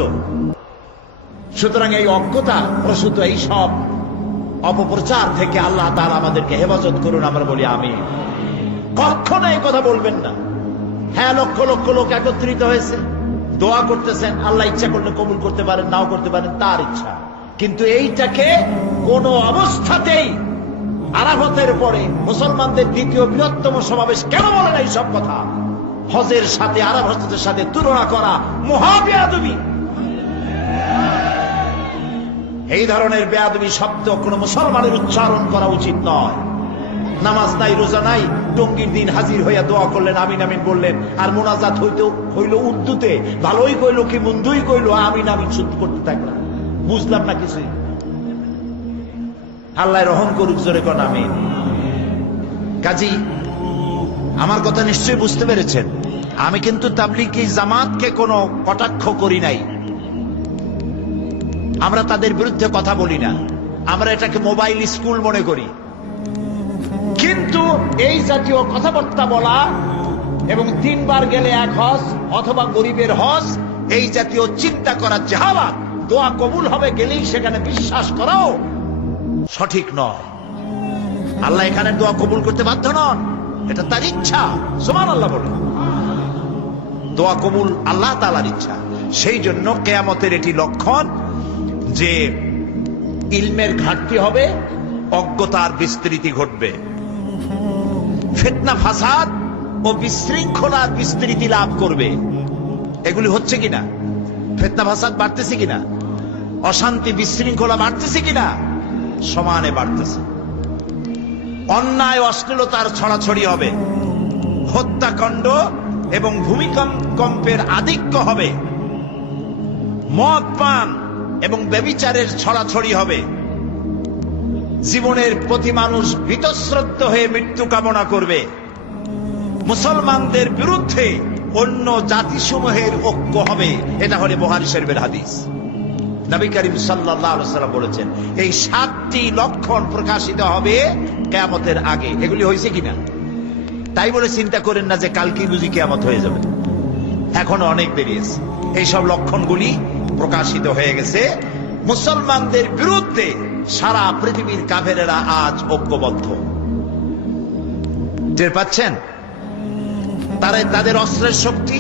সুতরাং এই অজ্ঞতা প্রসূত এই সব অপপ্রচার থেকে আল্লাহ তাআলা আমাদেরকে হেফাজত করুন, আমরা বলি আমিন। কখনো এই কথা বলবেন না। হ্যাঁ, লক্ষ লক্ষ লোক একত্রিত হয়েছে, দোয়া করতেছেন, আল্লাহ ইচ্ছা করলে কবুল করতে পারেন, নাও করতে পারেন, তার ইচ্ছা। কিন্তু এইটাকে কোন অবস্থাতেই আরাফাতের পরে মুসলমানদের দ্বিতীয় বৃহত্তম সমাবেশ কেন বলে না? এই সব কথা হজের সাথে আরাফাতের সাথে তুলনা করা মহা বেয়াদবি। এই ধরনের বেয়াদবি শব্দ কোন মুসলমানের উচ্চারণ করা উচিত নয়। নামাজ নাই, রোজা নাই, টঙ্গীর দিন হাজির হইয়া দোয়া করলেন, আমিন আমিন বললেন, আর মোনাজাত হইল উর্দুতে, ভালোই কইলো কি মন্দই কইলো, আমিন আমিন শুদ্ধ করতে থাকলাম, বুঝলাম না কিছুই। আল্লাহ রহম করুক, জোরে কোন আমিন। কাজী আমার কথা নিশ্চয়ই বুঝতে পেরেছেন। আমি কিন্তু তাবলীগী জামাতকে কোনো কটাক্ষ করি নাই, আমরা তাদের বিরুদ্ধে কথা বলি না, আমরা এটাকে মোবাইল স্কুল মনে করি। কিন্তু এই জাতীয় কথাবার্তা বলা এবং 3 বার গেলে 1 হজ অথবা গরিবের হজ, এই জাতীয় চিন্তা করা জাহালাত, দোয়া কবুল হবে গেলেই সেখানে বিশ্বাস করাও সঠিক নয়। আল্লাহ এখানে দোয়া কবুল করতে বাধ্য নন, এটা তার ইচ্ছা। সুবহানাল্লাহ বলে, দোয়া কবুল আল্লাহ তাআলার ইচ্ছা। সেই জন্য কিয়ামতের এটি লক্ষণ যে ইলমের ঘাটতি হবে, অজ্ঞতার বিস্তৃতি ঘটবে, ফিতনা ফাসাদ ও বিশৃঙ্খলার বিস্তৃতি লাভ করবে। এগুলি হচ্ছে কিনা? ফিতনা ফাসাদ বাড়তেছে কিনা? অশান্তি বিশৃঙ্খলা বাড়তেছে কিনা? সমানে বাড়তেছে। অন্যায় অশ্লীলতার ছড়াছড়ি হবে, হত্যাকাণ্ড এবং ভূমিকম্পের আধিক্য হবে, মদ পান এবং ব্যভিচারের ছড়াছড়ি হবে। জীবনের প্রতি মানুষ বীতশ্রদ্ধ হয়ে মৃত্যু কামনা করবে। মুসলমানদের বিরুদ্ধে অন্য জাতিসমূহের ঐক্য হবে। এটা হলো বুখারী শরীফের হাদিস। নবী করিম সাল্লাল্লাহু আলাইহি ওয়াসাল্লাম বলেছেন এই 7টি লক্ষণ প্রকাশিত হবে কিয়ামতের আগে। এগুলি হয়েছে কিনা? তাই বলে চিন্তা করেন না যে কালকে বুঝি কিয়ামত হয়ে যাবে, এখনো অনেক দেরি আছে। এইসব লক্ষণগুলি প্রকাশিত হয়ে গেছে। মুসলমানদের বিরুদ্ধে সারা পৃথিবীর কাফেরেরা আজ ঐক্যবদ্ধ। টের পাচ্ছেন? তাদের অস্ত্রের শক্তি,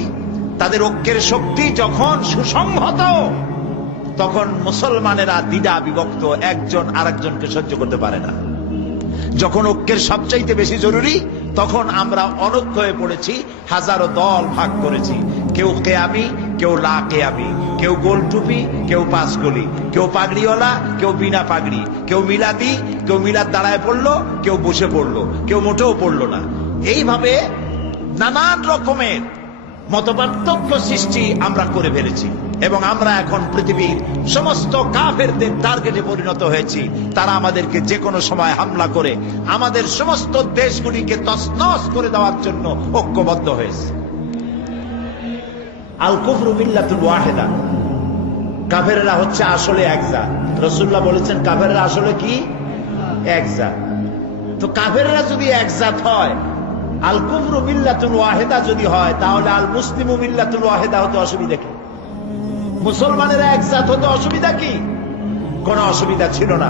তাদের ঐক্যের শক্তি যখন সুসংহত, তখন মুসলমানেরা দ্বিধা বিভক্ত, একজন আরেকজনকে সহ্য করতে পারে না। যখন ঐক্যের সবচাইতে বেশি জরুরি, তখন আমরা অনৈক্য হয়ে পড়েছি, হাজারো দল ভাগ করেছি। কেউ কেয়ামি, কেউ লা কেয়ামি, কেউ গোল টুপি, কেউ 5 গলি, কেউ পাগড়িওয়ালা, কেউ বিনা পাগড়ি, কেউ মিলাদি, কেউ মিলাদ দাঁড়ায় পড়লো, কেউ বসে পড়লো, কেউ মোটেও পড়লো না। এইভাবে নানান রকমের মতপার্থক্য সৃষ্টি আমরা করে ফেলেছি এবং আমরা এখন পৃথিবীর সমস্ত কাফেরদের টার্গেটে পরিণত হয়েছি। তারা আমাদেরকে যে কোনো সময় হামলা করে আমাদের সমস্ত দেশগুলিকে তছনছ করে দেওয়ার জন্য ঐক্যবদ্ধ হয়েছে। আল কুফরু মিল্লাতুল ওয়াহিদা, কাফেররা হচ্ছে আসলে এক জাত। রাসূলুল্লাহ বলেছেন কাফেররা আসলে কি? এক জাত। তো কাফেররা যদি এক জাত হয়, আল কুফরু মিল্লাতুল ওয়াহিদা যদি হয়, তাহলে আল মুসলিমু মিল্লাতুল ওয়াহিদা হতে অসুবিধা কি? মুসলমানেরা এক জাত হতে অসুবিধা কি? কোন অসুবিধা ছিল না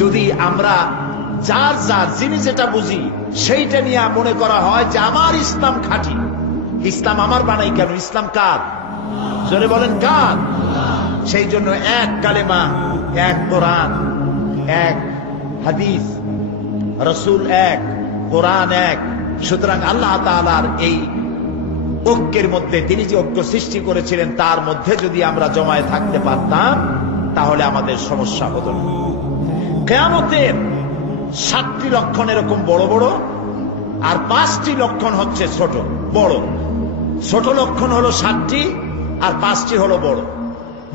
যদি আমরা যার যার যিনি যেটা বুঝি সেইটা নিয়ে মনে করা হয় যে আমার ইসলাম খাঁটি। ইসলাম আমার বানাই কেন? ইসলাম কার? জোরে বলেন কার? সেই জন্য এক কালেমা, এক কোরআন, এক হাদিস, রাসূল এক, কোরআন এক। সুতরাং আল্লাহ তাআলার এই ঐক্যের মধ্যে তিনি যে ঐক্য সৃষ্টি করেছিলেন তার মধ্যে যদি আমরা জমায়ে থাকতে পারতাম তাহলে আমাদের সমস্যা হতো না। কিয়ামতের 7টি লক্ষণ এরকম বড় বড়, আর 5টি লক্ষণ হচ্ছে ছোট বড়। ছোট লক্ষণ হলো 7টি আর 5টি হলো বড়।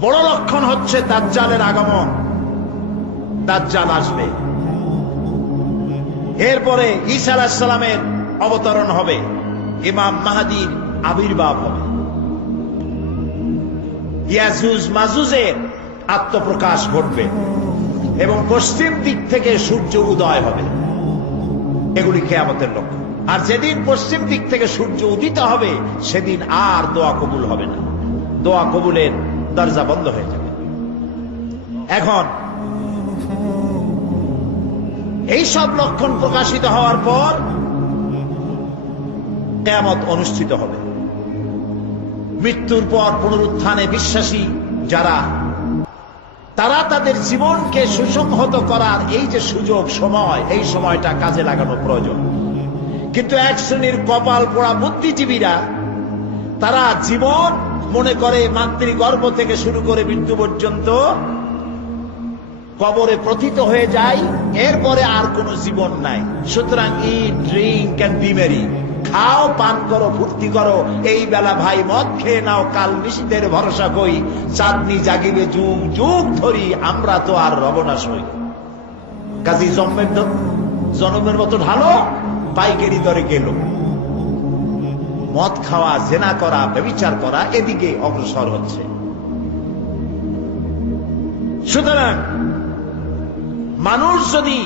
বড় লক্ষণ হচ্ছে দাজ্জালের আগমন, দাজ্জাল আসবে। এরপরে ঈসা আলাইহিস সালামের অবতরণ হবে, ইমাম মাহদীর আবির্ভাব হবে, ইয়াজুজ মাজুজের আত্মপ্রকাশ ঘটবে এবং পশ্চিম দিক থেকে সূর্য উদয় হবে। এগুলি কিয়ামতের লক্ষণ। আর যেদিন পশ্চিম দিক থেকে সূর্য উদিত হবে সেদিন আর দোয়া কবুল হবে না, দোয়া কবুলের দরজা বন্ধ হয়ে যাবে। এখন এই সব লক্ষণ প্রকাশিত হওয়ার পর কিয়ামত অনুষ্ঠিত হবে। মৃত্যুর পর পুনরুত্থানে বিশ্বাসী যারা, তারা তাদের জীবনকে সুসংহত করার এই যে সুযোগ, সময়, এই সময়টা কাজে লাগানো প্রয়োজন। কিন্তু এক শ্রেণীর কপাল পোড়া বুদ্ধিজীবীরা তারা জীবন মনে করে মাতৃগর্ভ থেকে শুরু করে মৃত্যু পর্যন্ত কবরে প্রথিত হয়ে যায়, এরপরে আর কোন জীবন নাই। সুতরাং ইট, ড্রিঙ্ক এন্ড বি মেরি, খাও, পান করো, ফুর্তি করো। এই বেলা ভাই মদ খেয়ে নাও, কাল নিশীথের ভরসা কই, চাঁদনি জাগিবে যুগ যুগ ধরি, আমরা তো আর রব না সই। কাজী জন্মের মতো ঢালো, পাইকারি দরে গেল। মদ খাওয়া, জেনা করা, ব্যভিচার করা এদিকে অগ্রসর হচ্ছে। সুতরাং মানুষ যদি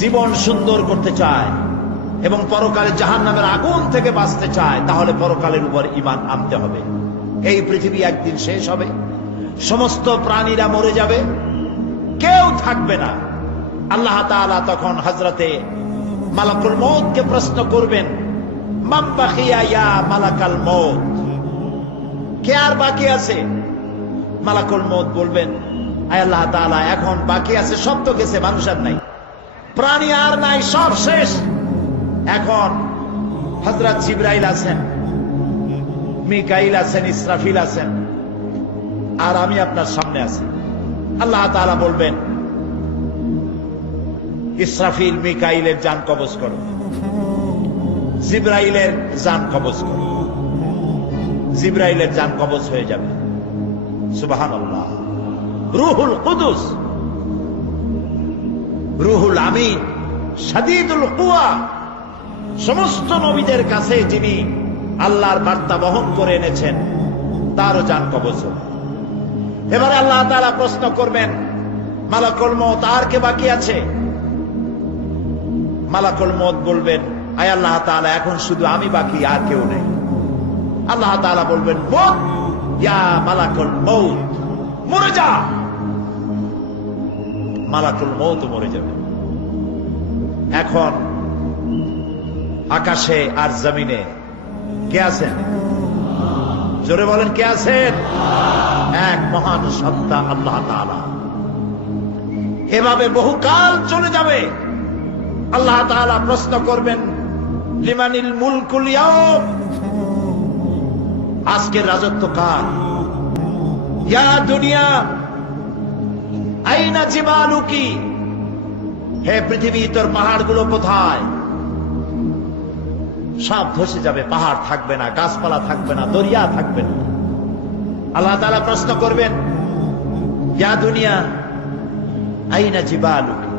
জীবন সুন্দর করতে চায় এবং পরকালে জাহান্নামের আগুন থেকে বাঁচতে চায়, তাহলে পরকালের উপর ঈমান আনতে হবে। এই পৃথিবী একদিন শেষ হবে, সমস্ত প্রাণীরা মরে যাবে, কেউ থাকবে না। আল্লাহ তাআলা তখন হযরতে মালাকুল মউতকে প্রশ্ন করবেন, মান বাকিয়া ইয়া মালাকাল মউত, কে আর বাকি আছে? মালাকুল মউত বলবেন, আয় আল্লাহ তাআলা, এখন বাকি আছে সব তো গেছে, মানুষ আর নাই, প্রাণী আর নাই, সব শেষ। এখন হযরত জিবরাইল আছেন, মিকাইল আছেন, ইসরাফিল আছেন, আর আমি আপনার সামনে আছি। আল্লাহ তাআলা বলবেন, ইসরাফিল মিকাইলের জান কবজ করো, জিবরাইলের জান কবজ করো। জিবরাইলের জান কবজ হয়ে যাবে। সুবহানাল্লাহ। রূহুল কুদুস, রূহুল আমিন, শাদীদুল কুওয়া, সমস্ত নবীদের কাছে যিনি আল্লাহর বার্তা বহন করে এনেছেন, তারও জান কবজ হবে। এবারে আল্লাহ তাআলা প্রশ্ন করবেন, মালাকুল মউত, আর কে বাকি আছে? মালাকুল মউত বলবেন, আয় আল্লাহ তাআলা, এখন শুধু আমি বাকি, আর কেউ নেই। আল্লাহ তাআলা বলবেন, মুত ইয়া মালাকুল মউত, মরে যা। মালাকুল মউত মরে যাবে। এখন আকাশে আর জমিনে কে আছেন? জোরে বলেন, কে আছেন? এক মহান সত্তা আল্লাহ তাআলা। এভাবে বহুকাল চলে যাবে। আল্লাহ তাআলা প্রশ্ন করবেন, লিমানিল মুলকুল ইয়াউম, আজকের রাজত্ব কার? ইয়া দুনিয়া আইনা জিবালুকি, হে পৃথিবী, তোর পাহাড়গুলো কোথায়? সব ধসে যাবে, পাহাড় থাকবে না, গাছপালা থাকবে না, দরিয়া থাকবে না। আল্লাহ তাআলা প্রশ্ন করবেন, ইয়া দুনিয়া আইনা জিবালুকি,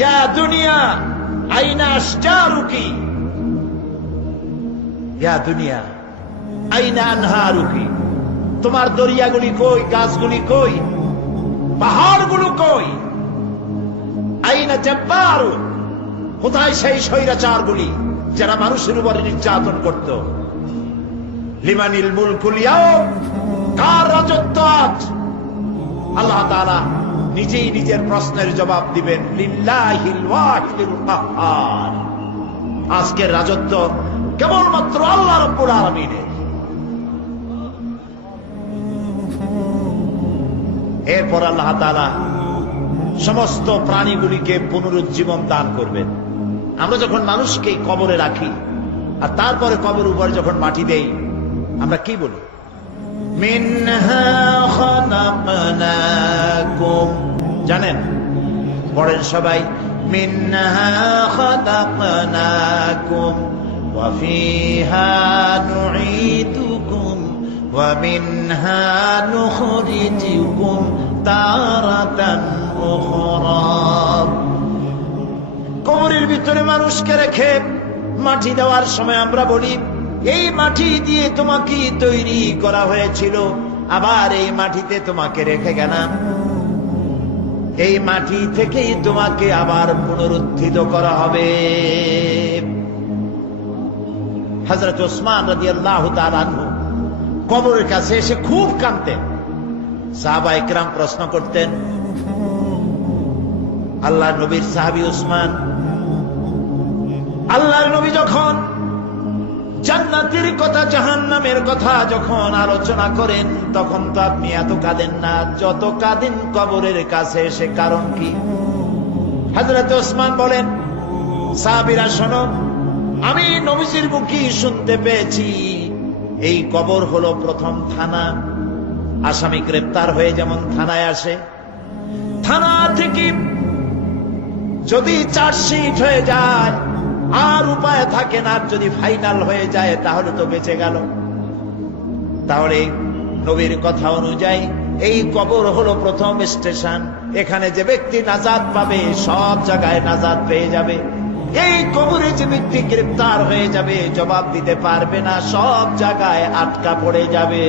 ইয়া দুনিয়া আইনা আশজারুকি, ইয়া দুনিয়া আইনা আনহারুকি, তোমার দরিয়াগুলি কই, গাছগুলি কই, পাহাড়গুলো কই? আইনা জাব্বারু, কোথায় সেই স্বৈরাচারগুলি যারা মানুষের উপরে নির্যাতন করত? লিমানিল মুলকুল ইয়াউম, কার রাজত্ব আজ? আল্লাহ তাআলা নিজেই নিজের প্রশ্নের জবাব দিবেন, লিল্লাহিল ওয়াহিদুল কাহ্হার, আজকের রাজত্ব কেবলমাত্র আল্লাহ রাব্বুল আলামিনের। এরপর আল্লাহ তাআলা সমস্ত প্রাণীগুলিকে পুনরুজ্জীবন দান করবেন। আমরা যখন মানুষকে কবরে রাখি আর তারপরে কবরের উপরে যখন মাটি দেই, আমরা কি বলি? মিনহা খালাকনাকুম, জানেন? পড়েন সবাই, মিনহা খালাকনাকুম ওয়া ফিহা নুঈদুকুম ওয়া মিনহা নুখরিজুকুম তারাতান উখরা। কবরের ভিতরে মানুষকে রেখে মাটি দেওয়ার সময় আমরা বলি, এই মাটি দিয়ে তোমাকে তৈরি করা হয়েছিল, আবার এই মাটিতে তোমাকে রেখে গেলাম, এই মাটি থেকেই তোমাকে আবার পুনরুত্থিত করা হবে। হযরত ওসমান রাদিয়াল্লাহু তাআলা আনহু কবরের কাছে এসে খুব কাঁদতেন। সাহাবায়ে কেরাম প্রশ্ন করতেন, আল্লাহর নবীর সাহাবী ওসমান, আল্লাহর নবী যখন জান্নাতের কথা, জাহান্নামের কথা যখন আলোচনা করেন, তখন তো আপনি এত কাঁদেন না যত কাঁদেন কবরের কাছে এসে, কারণ কি? হযরত ওসমান বলেন, সাহাবীরা শোনো, আমি নবীজির মুখে শুনতে পেয়েছি এই কবর হলো প্রথম থানা। আসামি গ্রেফতার হয়ে যেমন থানায় আসে, থানা থেকে যদি চার্জশিট হয়ে যায় আর উপায় থাকে না, যদি ফাইনাল হয়ে যায় তাহলে তো বেঁচে গেল। তাহলে নবীর কথা অনুযায়ী এই কবর হলো প্রথম স্টেশন। এখানে যে ব্যক্তি নাজাত পাবে সব জায়গায় নাজাত পেয়ে যাবে। এই কবরে যে ব্যক্তি গ্রেফতার হয়ে যাবে, জবাব দিতে পারবে না, সব জায়গায় আটকা পড়ে যাবে।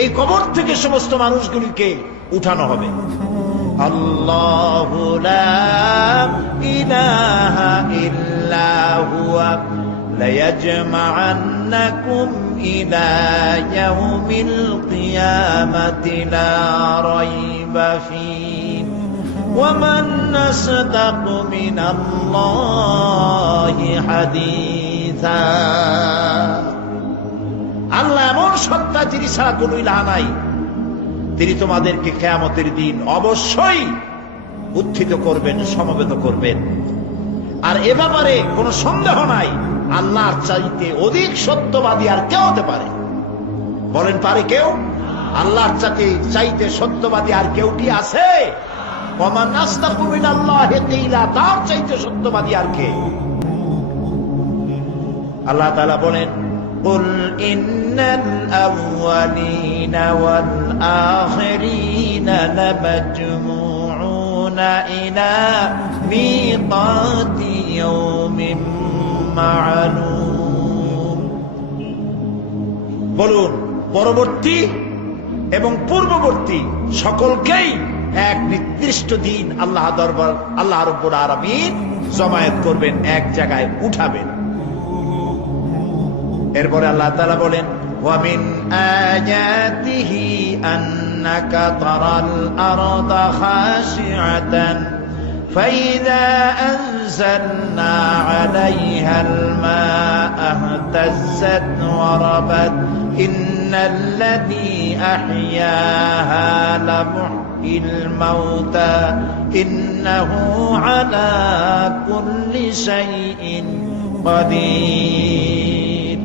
এই কবর থেকে সমস্ত মানুষগুলিকে উঠানো হবে। আল্লাহু লা ইলাহা ইল্লা হুয়া লায়াজমাআন্নাকুম ইলা ইয়াউমিল কিয়ামাতি লা রাইবা ফীহি ওয়া মান আসদাকু মিনাল্লাহি হাদীসা। আল্লাহ এমন সত্তা যিনি ছাড়া কোনো ইলাহ নাই, তিনি তোমাদেরকে কিয়ামতের দিন অবশ্যই উত্থিত করবেন, সমবেত করবেন। আর এ ব্যাপারে কোনো সন্দেহ নাই, আল্লাহর চাইতে অধিক সত্যবাদী আর কেউ হতে পারে? বলেন, পারে কেউ? আল্লাহর চাইতে সত্যবাদী আর কেউ কি আছে? ওয়া মান আসদাকু মিনাল্লাহি কিলা, তার চাইতে সত্যবাদী আর কে? আল্লাহ তাআলা বলেন, কুল ইন্নাল আউয়ালিনা ওয়াল আখিরিনা লামাজমুউনা ইলা মিকাতি ইয়াউমিন মা'লুম। বলুন, পরবর্তী এবং পূর্ববর্তী সকলকেই এক নির্দিষ্ট দিন আল্লাহ দরবার, আল্লাহ রাব্বুল আলামিন জমায়েত করবেন, এক জায়গায় উঠাবেন। এরপরে আল্লাহ তাআলা বলেন, ওয়া মিন আয়াতিহি আন্নাকা তারাল আরদা খাশিআতান ফাইযা আনজালনা আলাইহাল মাআ ইহতাজ্জাত ওয়া রাবাত ইন্নাল্লাযী আহইয়াহা লামুহয়িল মাউতা ইন্নাহু আলা কুল্লি শাইইন কাদির।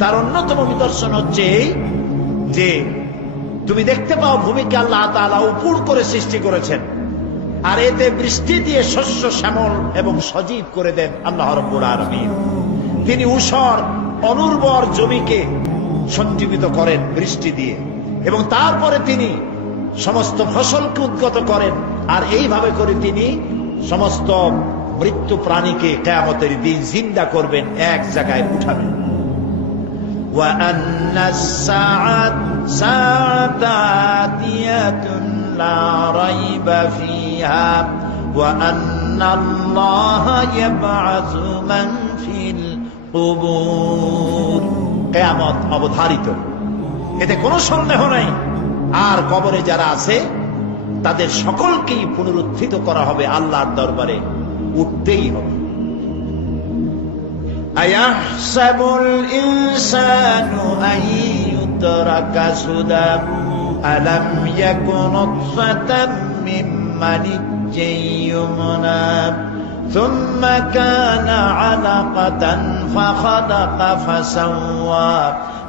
তার অন্যতম নিদর্শন হচ্ছে যে তুমি দেখতে পাও ভূমিকে আল্লাহ তাআলা উপুড় করে সৃষ্টি করেছেন, আর এতে বৃষ্টি দিয়ে শস্য শ্যামল এবং সজীব করে দেন আল্লাহ রাব্বুল আলামিন। তিনি ঊষর অনুর্বর জমিকে সঞ্জীবিত করেন বৃষ্টি দিয়ে, এবং তারপরে তিনি সমস্ত ফসলকে উদ্গত করেন, আর এইভাবে করে তিনি সমস্ত মৃত্যু প্রাণীকে কিয়ামতের দিন জিন্দা করবেন, এক জায়গায় উঠাবেন। وَأَنَّ السَّاعَةَ آتِيَةٌ لَا رَيْبَ فِيهَا وَأَنَّ اللَّهَ يَبْعَثُ مَنْ فِي الْقُبُورِ। কিয়ামত অবধারিত, এতে কোনো সন্দেহ নাই। আর কবরে যারা আছে তাদের সকলকেই পুনরুত্থিত করা হবে, আল্লাহর দরবারে উঠতেই হবে। আয়াহসাবুল ইনসানু আন ইউতরাকা সুদা আলাম ইয়াকুন নুতফাতাম মিন মানিয়্যিন ইউমনা সুম্মা কানা আলাকাতান ফাখালাকা ফাসাওয়া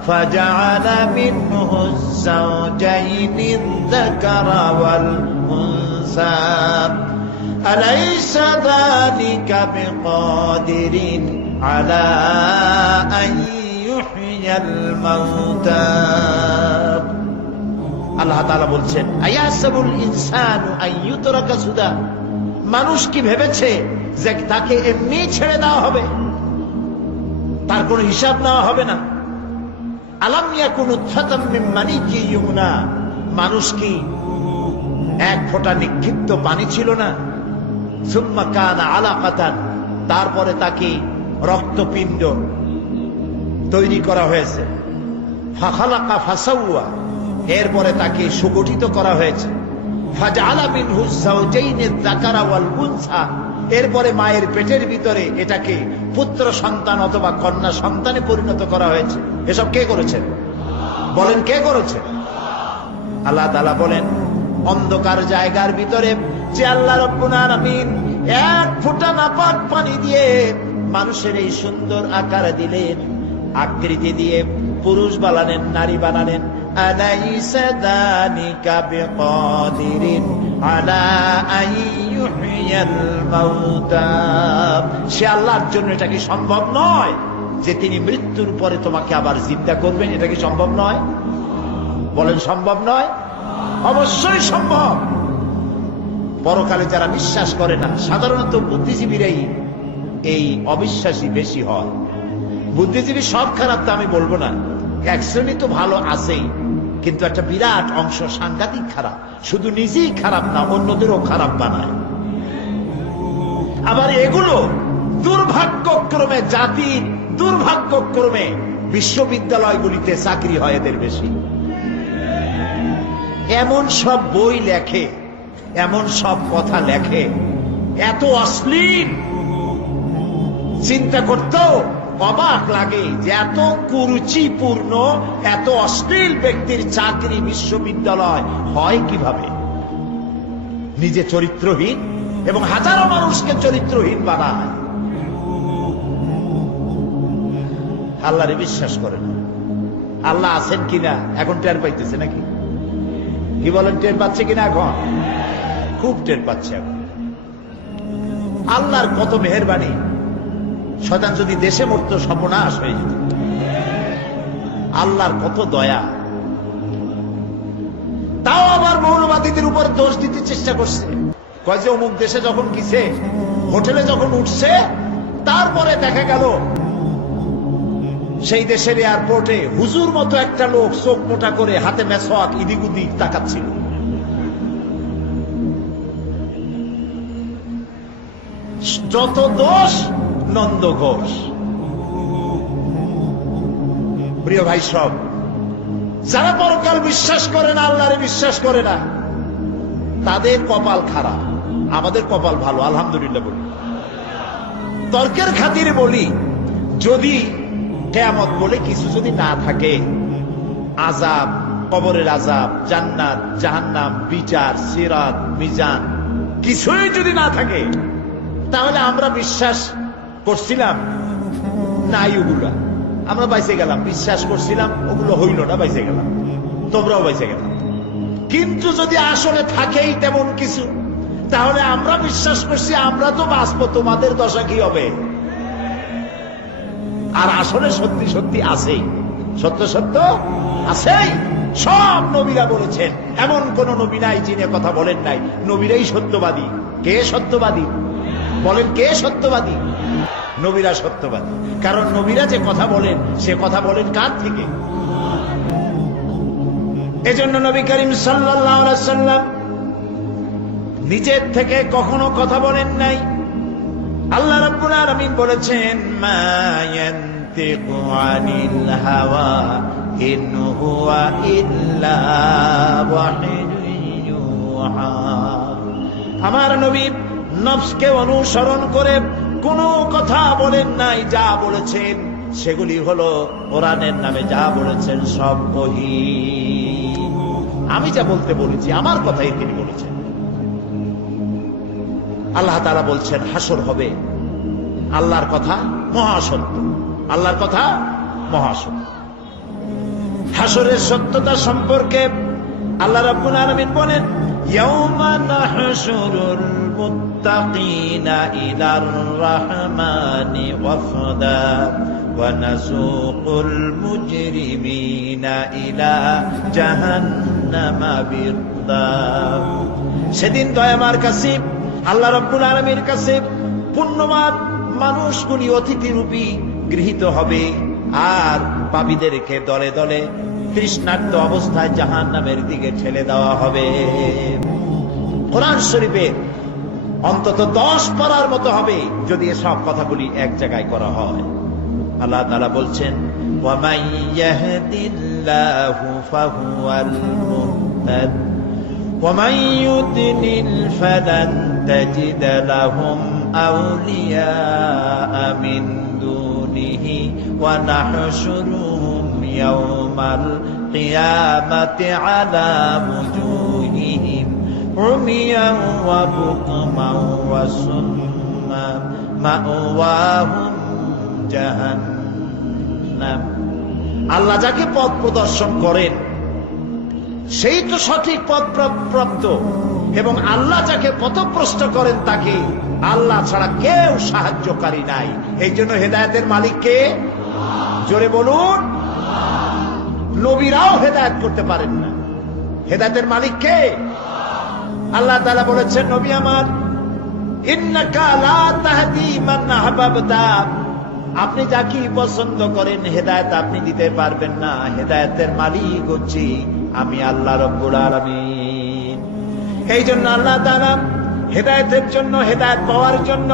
ফাজআলা মিনহু আয-যাওজাইনি আয-যাকারা ওয়াল উনসা আলাইসা যালিকা বিকাদিরিন আলা আন ইউহইয়াল মাউতা। আল্লাহ তাআলা বলছেন, আয়াসাবুল ইনসানু আন ইউতরাকা সুদা, মানুষ কি ভেবেছে যে তাকে এমনি ছেড়ে দেওয়া হবে, তার কোনো হিসাব নেওয়া হবে না? আলাম ইয়াকুন নুতফাতাম মিন মানিয়্যিন ইউমনা, মানুষ কি এক ফোঁটা নিক্ষিপ্ত পানি ছিল না? সুম্মা কানা আলাকাতান, তারপরে তাকে রক্তপিণ্ড তৈরি করা হয়েছে। ফাখালাকা ফাসাওয়া, এরপরে তাকে সুগঠিত করা হয়েছে। ফাজআলা মিনহু আয-যাওজাইনি আয-যাকারা ওয়াল উনসা, এরপরে মায়ের পেটের ভিতরে এটাকে পুত্র সন্তান অথবা কন্যা সন্তানে পরিণত করা হয়েছে। এসব কে করেছেন? বলেন, কে করেছেন? আল্লাহ তাআলা বলেন, অন্ধকার জায়গার ভিতরে যে আল্লাহ রাব্বুল আলামিন এক ফোঁটা নাপাক পানি দিয়ে মানুষের এই সুন্দর আকার দিলেন, আকৃতি দিয়ে পুরুষ বানালেন, নারী বানালেন। আলাইসা যালিকা বিকাদিরিন আলা আন ইউহইয়াল মাউতা, সে আল্লাহর জন্য এটা কি সম্ভব নয় যে তিনি মৃত্যুর পরে তোমাকে আবার জিন্দা করবেন? এটা কি সম্ভব নয়? বলেন, সম্ভব নয়? অবশ্যই সম্ভব। পরকালে যারা বিশ্বাস করে না, সাধারণত বুদ্ধিজীবীরাই এই অবিশ্বাসী বেশি হয়। বুদ্ধিজীবী সব খারাপ তা আমি বলবো না, এক শ্রেণী তো ভালো আছেই, কিন্তু একটা বিরাট অংশ সাংঘাতিক খারাপ, শুধু নিজেই খারাপ না, অন্যদেরও খারাপ বানায়। আবার এগুলো দুর্ভাগ্যক্রমে, জাতির দুর্ভাগ্যক্রমে বিশ্ববিদ্যালয়গুলিতে চাকরি হয় এদের বেশি। এমন সব বই লেখে, এমন সব কথা লেখে, এত অশ্লীল, চিন্তা করতেও অবাক লাগে যে এত কুরুচিপূর্ণ, এত অশ্লীল ব্যক্তির চাকরি বিশ্ববিদ্যালয় হয় কিভাবে। নিজে চরিত্রহীন এবং হাজারো মানুষকে চরিত্রহীন বানায়। আল্লাহরে বিশ্বাস করে না। আল্লাহ আছেন কিনা এখন টের পাইতেছে নাকি? কি বলেন, টের পাচ্ছে কিনা? এখন খুব টের পাচ্ছে। এখন আল্লাহর কত মেহেরবানি। শয়তান যদি দেশে মরতো সর্বনাশ হয়ে যেত। আল্লাহর কত দয়া। তাও আবার মৌলবাদীদের উপর দোষ দিতে চেষ্টা করছে। কয় যে অমুক দেশে যখন গেছে, হোটেলে যখন উঠছে, তারপরে দেখা গেল সেই দেশের এয়ারপোর্টে হুজুর মতো একটা লোক চোখ মোটা করে হাতে মেসওয়াক ইদিক উদিক তাকাচ্ছিল। যত দোষ নন্দ ঘোষ। প্রিয় ভাই সব, যারা পরকাল বিশ্বাস করে না, আল্লাহরে বিশ্বাস করে না, তাদের কপাল খারাপ। আমাদের কপাল ভালো, আলহামদুলিল্লাহ বলি। তর্কের খাতিরে বলি, যদি কিয়ামত বলে কিছু যদি না থাকে, আযাব, কবরের আযাব, জান্নাত, জাহান্নাম, বিচার, সিরাত, মিজান, কিছুই যদি না থাকে, তাহলে আমরা বিশ্বাস করছিলাম নাই, ওগুলা আমরা বাইসে গেলাম। বিশ্বাস করছিলাম, ওগুলো হইল না, বাইসে গেলাম, তোমরাও বাইসে গেলাম। কিন্তু যদি আসলে থাকেই তেমন কিছু, তাহলে আমরা বিশ্বাস করছি আমরা তো বাঁচবো, তোমাদের দশা কি হবে? আর আসলে সত্যি সত্যি আছেই, সত্য সত্য আছেই। সব নবীরা বলেছেন, এমন কোন নবী নাই যিনি কথা বলেন নাই। নবীরাই সত্যবাদী। কে সত্যবাদী? বলেন, কে সত্যবাদী? নবীরা সত্যবাদী। কারণ নবীরা যে কথা বলেন, সে কথা বলেন কার থেকে? এজন্য নবী করিম সাল্লাল্লাহু আলাইহি সাল্লাম নিজের থেকে কখনো কথা বলেন নাই। আল্লাহ রাব্বুল আলামিন বলেছেন, মা ইয়ানতিকু আনিল হাওয়া ইন হুয়া ইল্লা ওয়াহিয়ুন ইউহা। আমার নবী নফসকে অনুসরণ করে কোনো কথা বলেন নাই। যা বলেছেন সেগুলি হলো কোরআনের নামে যা বলেছেন সব ওহী। আমি যা বলতে বলেছি আমার কথাই তিনি বলেছেন। আল্লাহ তাআলা বলছেন হাসর হবে। আল্লাহর কথা মহাসত্য, আল্লাহর কথা মহাসত্য। হাসরের সত্যতা সম্পর্কে আল্লাহ রাব্বুল আলামিন বলেন, ইয়াউমা নাহশুরুল মুত্তাকিনা ইলার রাহমানি ওয়াফদা ওয়া নাসুকুল মুজরিমিনা ইলা জাহান্নামা বিরদা। সেদিন দয়াময় কাছে, আল্লাহ রাব্বুল আলামিনের কাছে পুণ্যবান মানুষগুলি অতিথিরূপী গৃহীত হবে, আর পাপীদেরকে দলে দলে তৃষ্ণার্ত অবস্থায় জাহান্নামের দিকে ঠেলে দেওয়া হবে। কোরআন শরীফের অন্তত 10 পারার মতো হবে যদি এসব কথাগুলি এক জায়গায় করা হয়। আল্লাহ তাআলা বলছেন, ওয়া মান ইয়াহদিল্লাহু ফাহুয়াল মুহতাদ ওয়া মান ইউদ্লিল ফালান তাজিদ লাহুম আউলিয়া মিন দুনিহি ওয়া নাহশুরুহুম ইয়াওমাল কিয়ামাতি আলা ওয়ুজুহিহিম উমিয়ান ওয়া বুকমান ওয়া সুম্মান মাওয়াহুম জাহান্নাম। আল্লাহ যাকে পথ প্রদর্শন করেন সেই তো সঠিক পথ প্রাপ্ত, এবং আল্লাহ যাকে পথভ্রষ্ট করেন তাকে আল্লাহ ছাড়া কেউ সাহায্যকারী নাই। এই জন্য হেদায়েতের মালিক কে? জোরে বলুন। নবীরাও হেদায়েত করতে পারেন না। হেদায়েতের মালিক কে? আল্লাহ তাআলা বলেছেন, নবী আমার, ইন্নাকা লা তাহদি মান আহবাবতা, আপনি যাকে পছন্দ করেন হেদায়েত আপনি দিতে পারবেন না। হেদায়েতের মালিক হচ্ছে আমি আল্লাহ রব্বুল আলামিন। এই জন্য আল্লাহ তাআলা হেদায়েতের জন্য, হেদায়েত পাওয়ার জন্য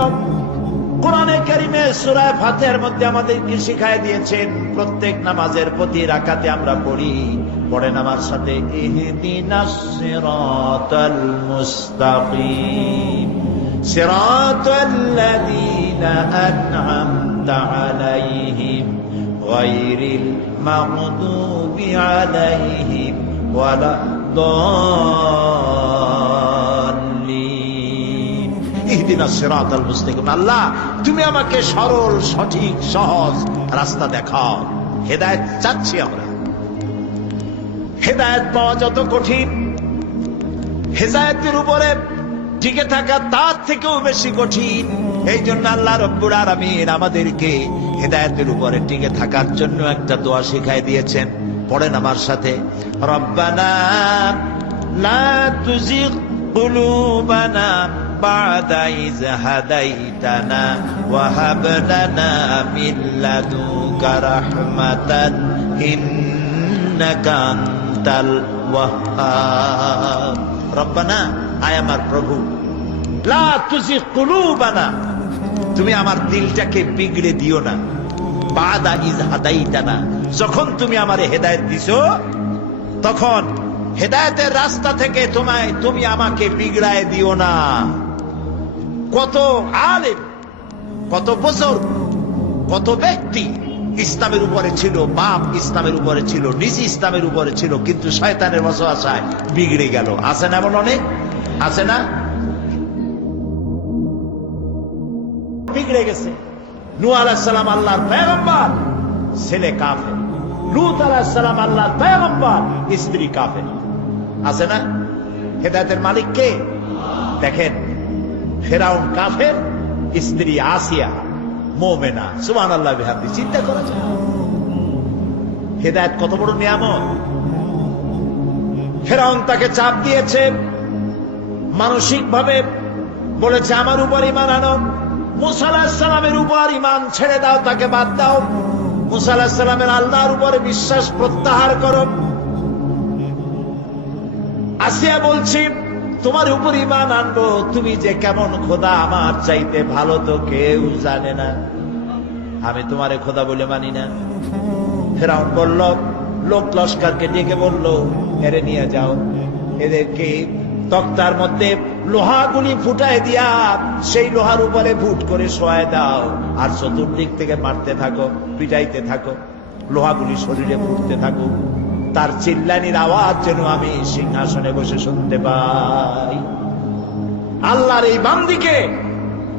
কোরআনে কারীমে সূরা ফাতিহার মধ্যে আমাদেরকে শিখায় দিয়েছেন। প্রত্যেক নামাজের প্রতি রাকাতে আমরা পড়েন আমার সাথে, ইহদিনাস সিরাতাল মুস্তাকিম সিরাতাল্লাযীনা আন'আমতা আলাইহিম গায়রিল মাগদুবি আলাইহিম ওয়ালাদ-দাল্লিন। ইহদিনাস সিরাতাল মুস্তাকিম, আল্লাহ তুমি আমাকে সরল, সঠিক, সহজ রাস্তা দেখাও। হেদায়েত চাচ্ছি আমরা। হেদায়েত পাওয়া যত কঠিন, হেদায়েতের উপরে টিকে থাকা তার থেকেও বেশি কঠিন। এই জন্য আল্লাহ রব্বুল আলামিন আমাদেরকে হেদায়েতের উপরে টিকে থাকার জন্য একটা দোয়া শিখাই দিয়েছেন। পড়েন আমার সাথে, রব্বানা লা তুজিগ কুলুবানা বা'দা ইয হাদাইতানা ওয়া হাব লানা মিন লাদুনকা রাহমাতান ইন্নাকা আনতাল ওয়াহ্হাব। রব্বানা, আয় আমার প্রভু, লা তুজিগ কুলুবানা, তুমি আমার দিলটাকে বিগড়ে দিও না। বা'দা ইয হাদাইতানা, যখন তুমি আমারে হেদায়েত দিছো, তখন হেদায়েতের রাস্তা থেকে তুমি আমাকে বিগড়ায় দিও না। কত আলেম, কত বুজুর্গ, কত ব্যক্তি ইসলামের উপরে ছিল, বাপ ইসলামের উপরে ছিল, নিজ ইসলামের উপরে ছিল, কিন্তু শয়তানের ওয়াসওয়াসায় বিগড়ে গেল। আছে না এমন অনেক? আছে না? বিগড়ে গেছে। নূহ আলাইহিস সালাম আল্লাহর পয়গম্বর, ছেলে কাফের। লূত আলাইহিস সালাম আল্লাহর পয়গম্বর, স্ত্রী কাফের। আছে না? হেদায়েতের মালিক কে? দেখেন, ফেরাউন কাফের, স্ত্রী আসিয়া মুমিনা। সুবহানাল্লাহ বিহামদি। চিন্তা করা যায় হেদায়েত কত বড় নিয়ামত। ফেরাউন তাকে চাপ দিয়েছে, মানসিক ভাবে বলেছে আমার উপর ঈমান আনো। মূসা আলাইহিস সালামের উপর ঈমান ছেড়ে দাও, তাকে বাদ দাও। মূসা আলাইহিস সালামের আল্লাহর উপরে বিশ্বাস প্রত্যাহার করো। আসিয়া বলছি তোমার উপর ঈমান আনবো, তুমি যে কেমন খোদা, আমার চাইতে ভালো তো কেউ জানে না, আমি তোমারে খোদা বলে মানি না। ফেরাউন বলল, লোক লস্করকে ডেকে বলল, এরে নিয়ে যাও, এদেরকে তক্তার মধ্যে লোহাগুলি ফুটায় দিয়া সেই লোহার উপরে ফুট করে শোয়ায় দাও, আর চতুর্দিক থেকে মারতে থাকো, পিটাইতে থাকো, লোহাগুলি শরীরে ফুটতে থাকো, তার চিল্লানির আওয়াজ যেন আমি সিংহাসনে বসে শুনতে পাই। আল্লাহর এই বান্দিকে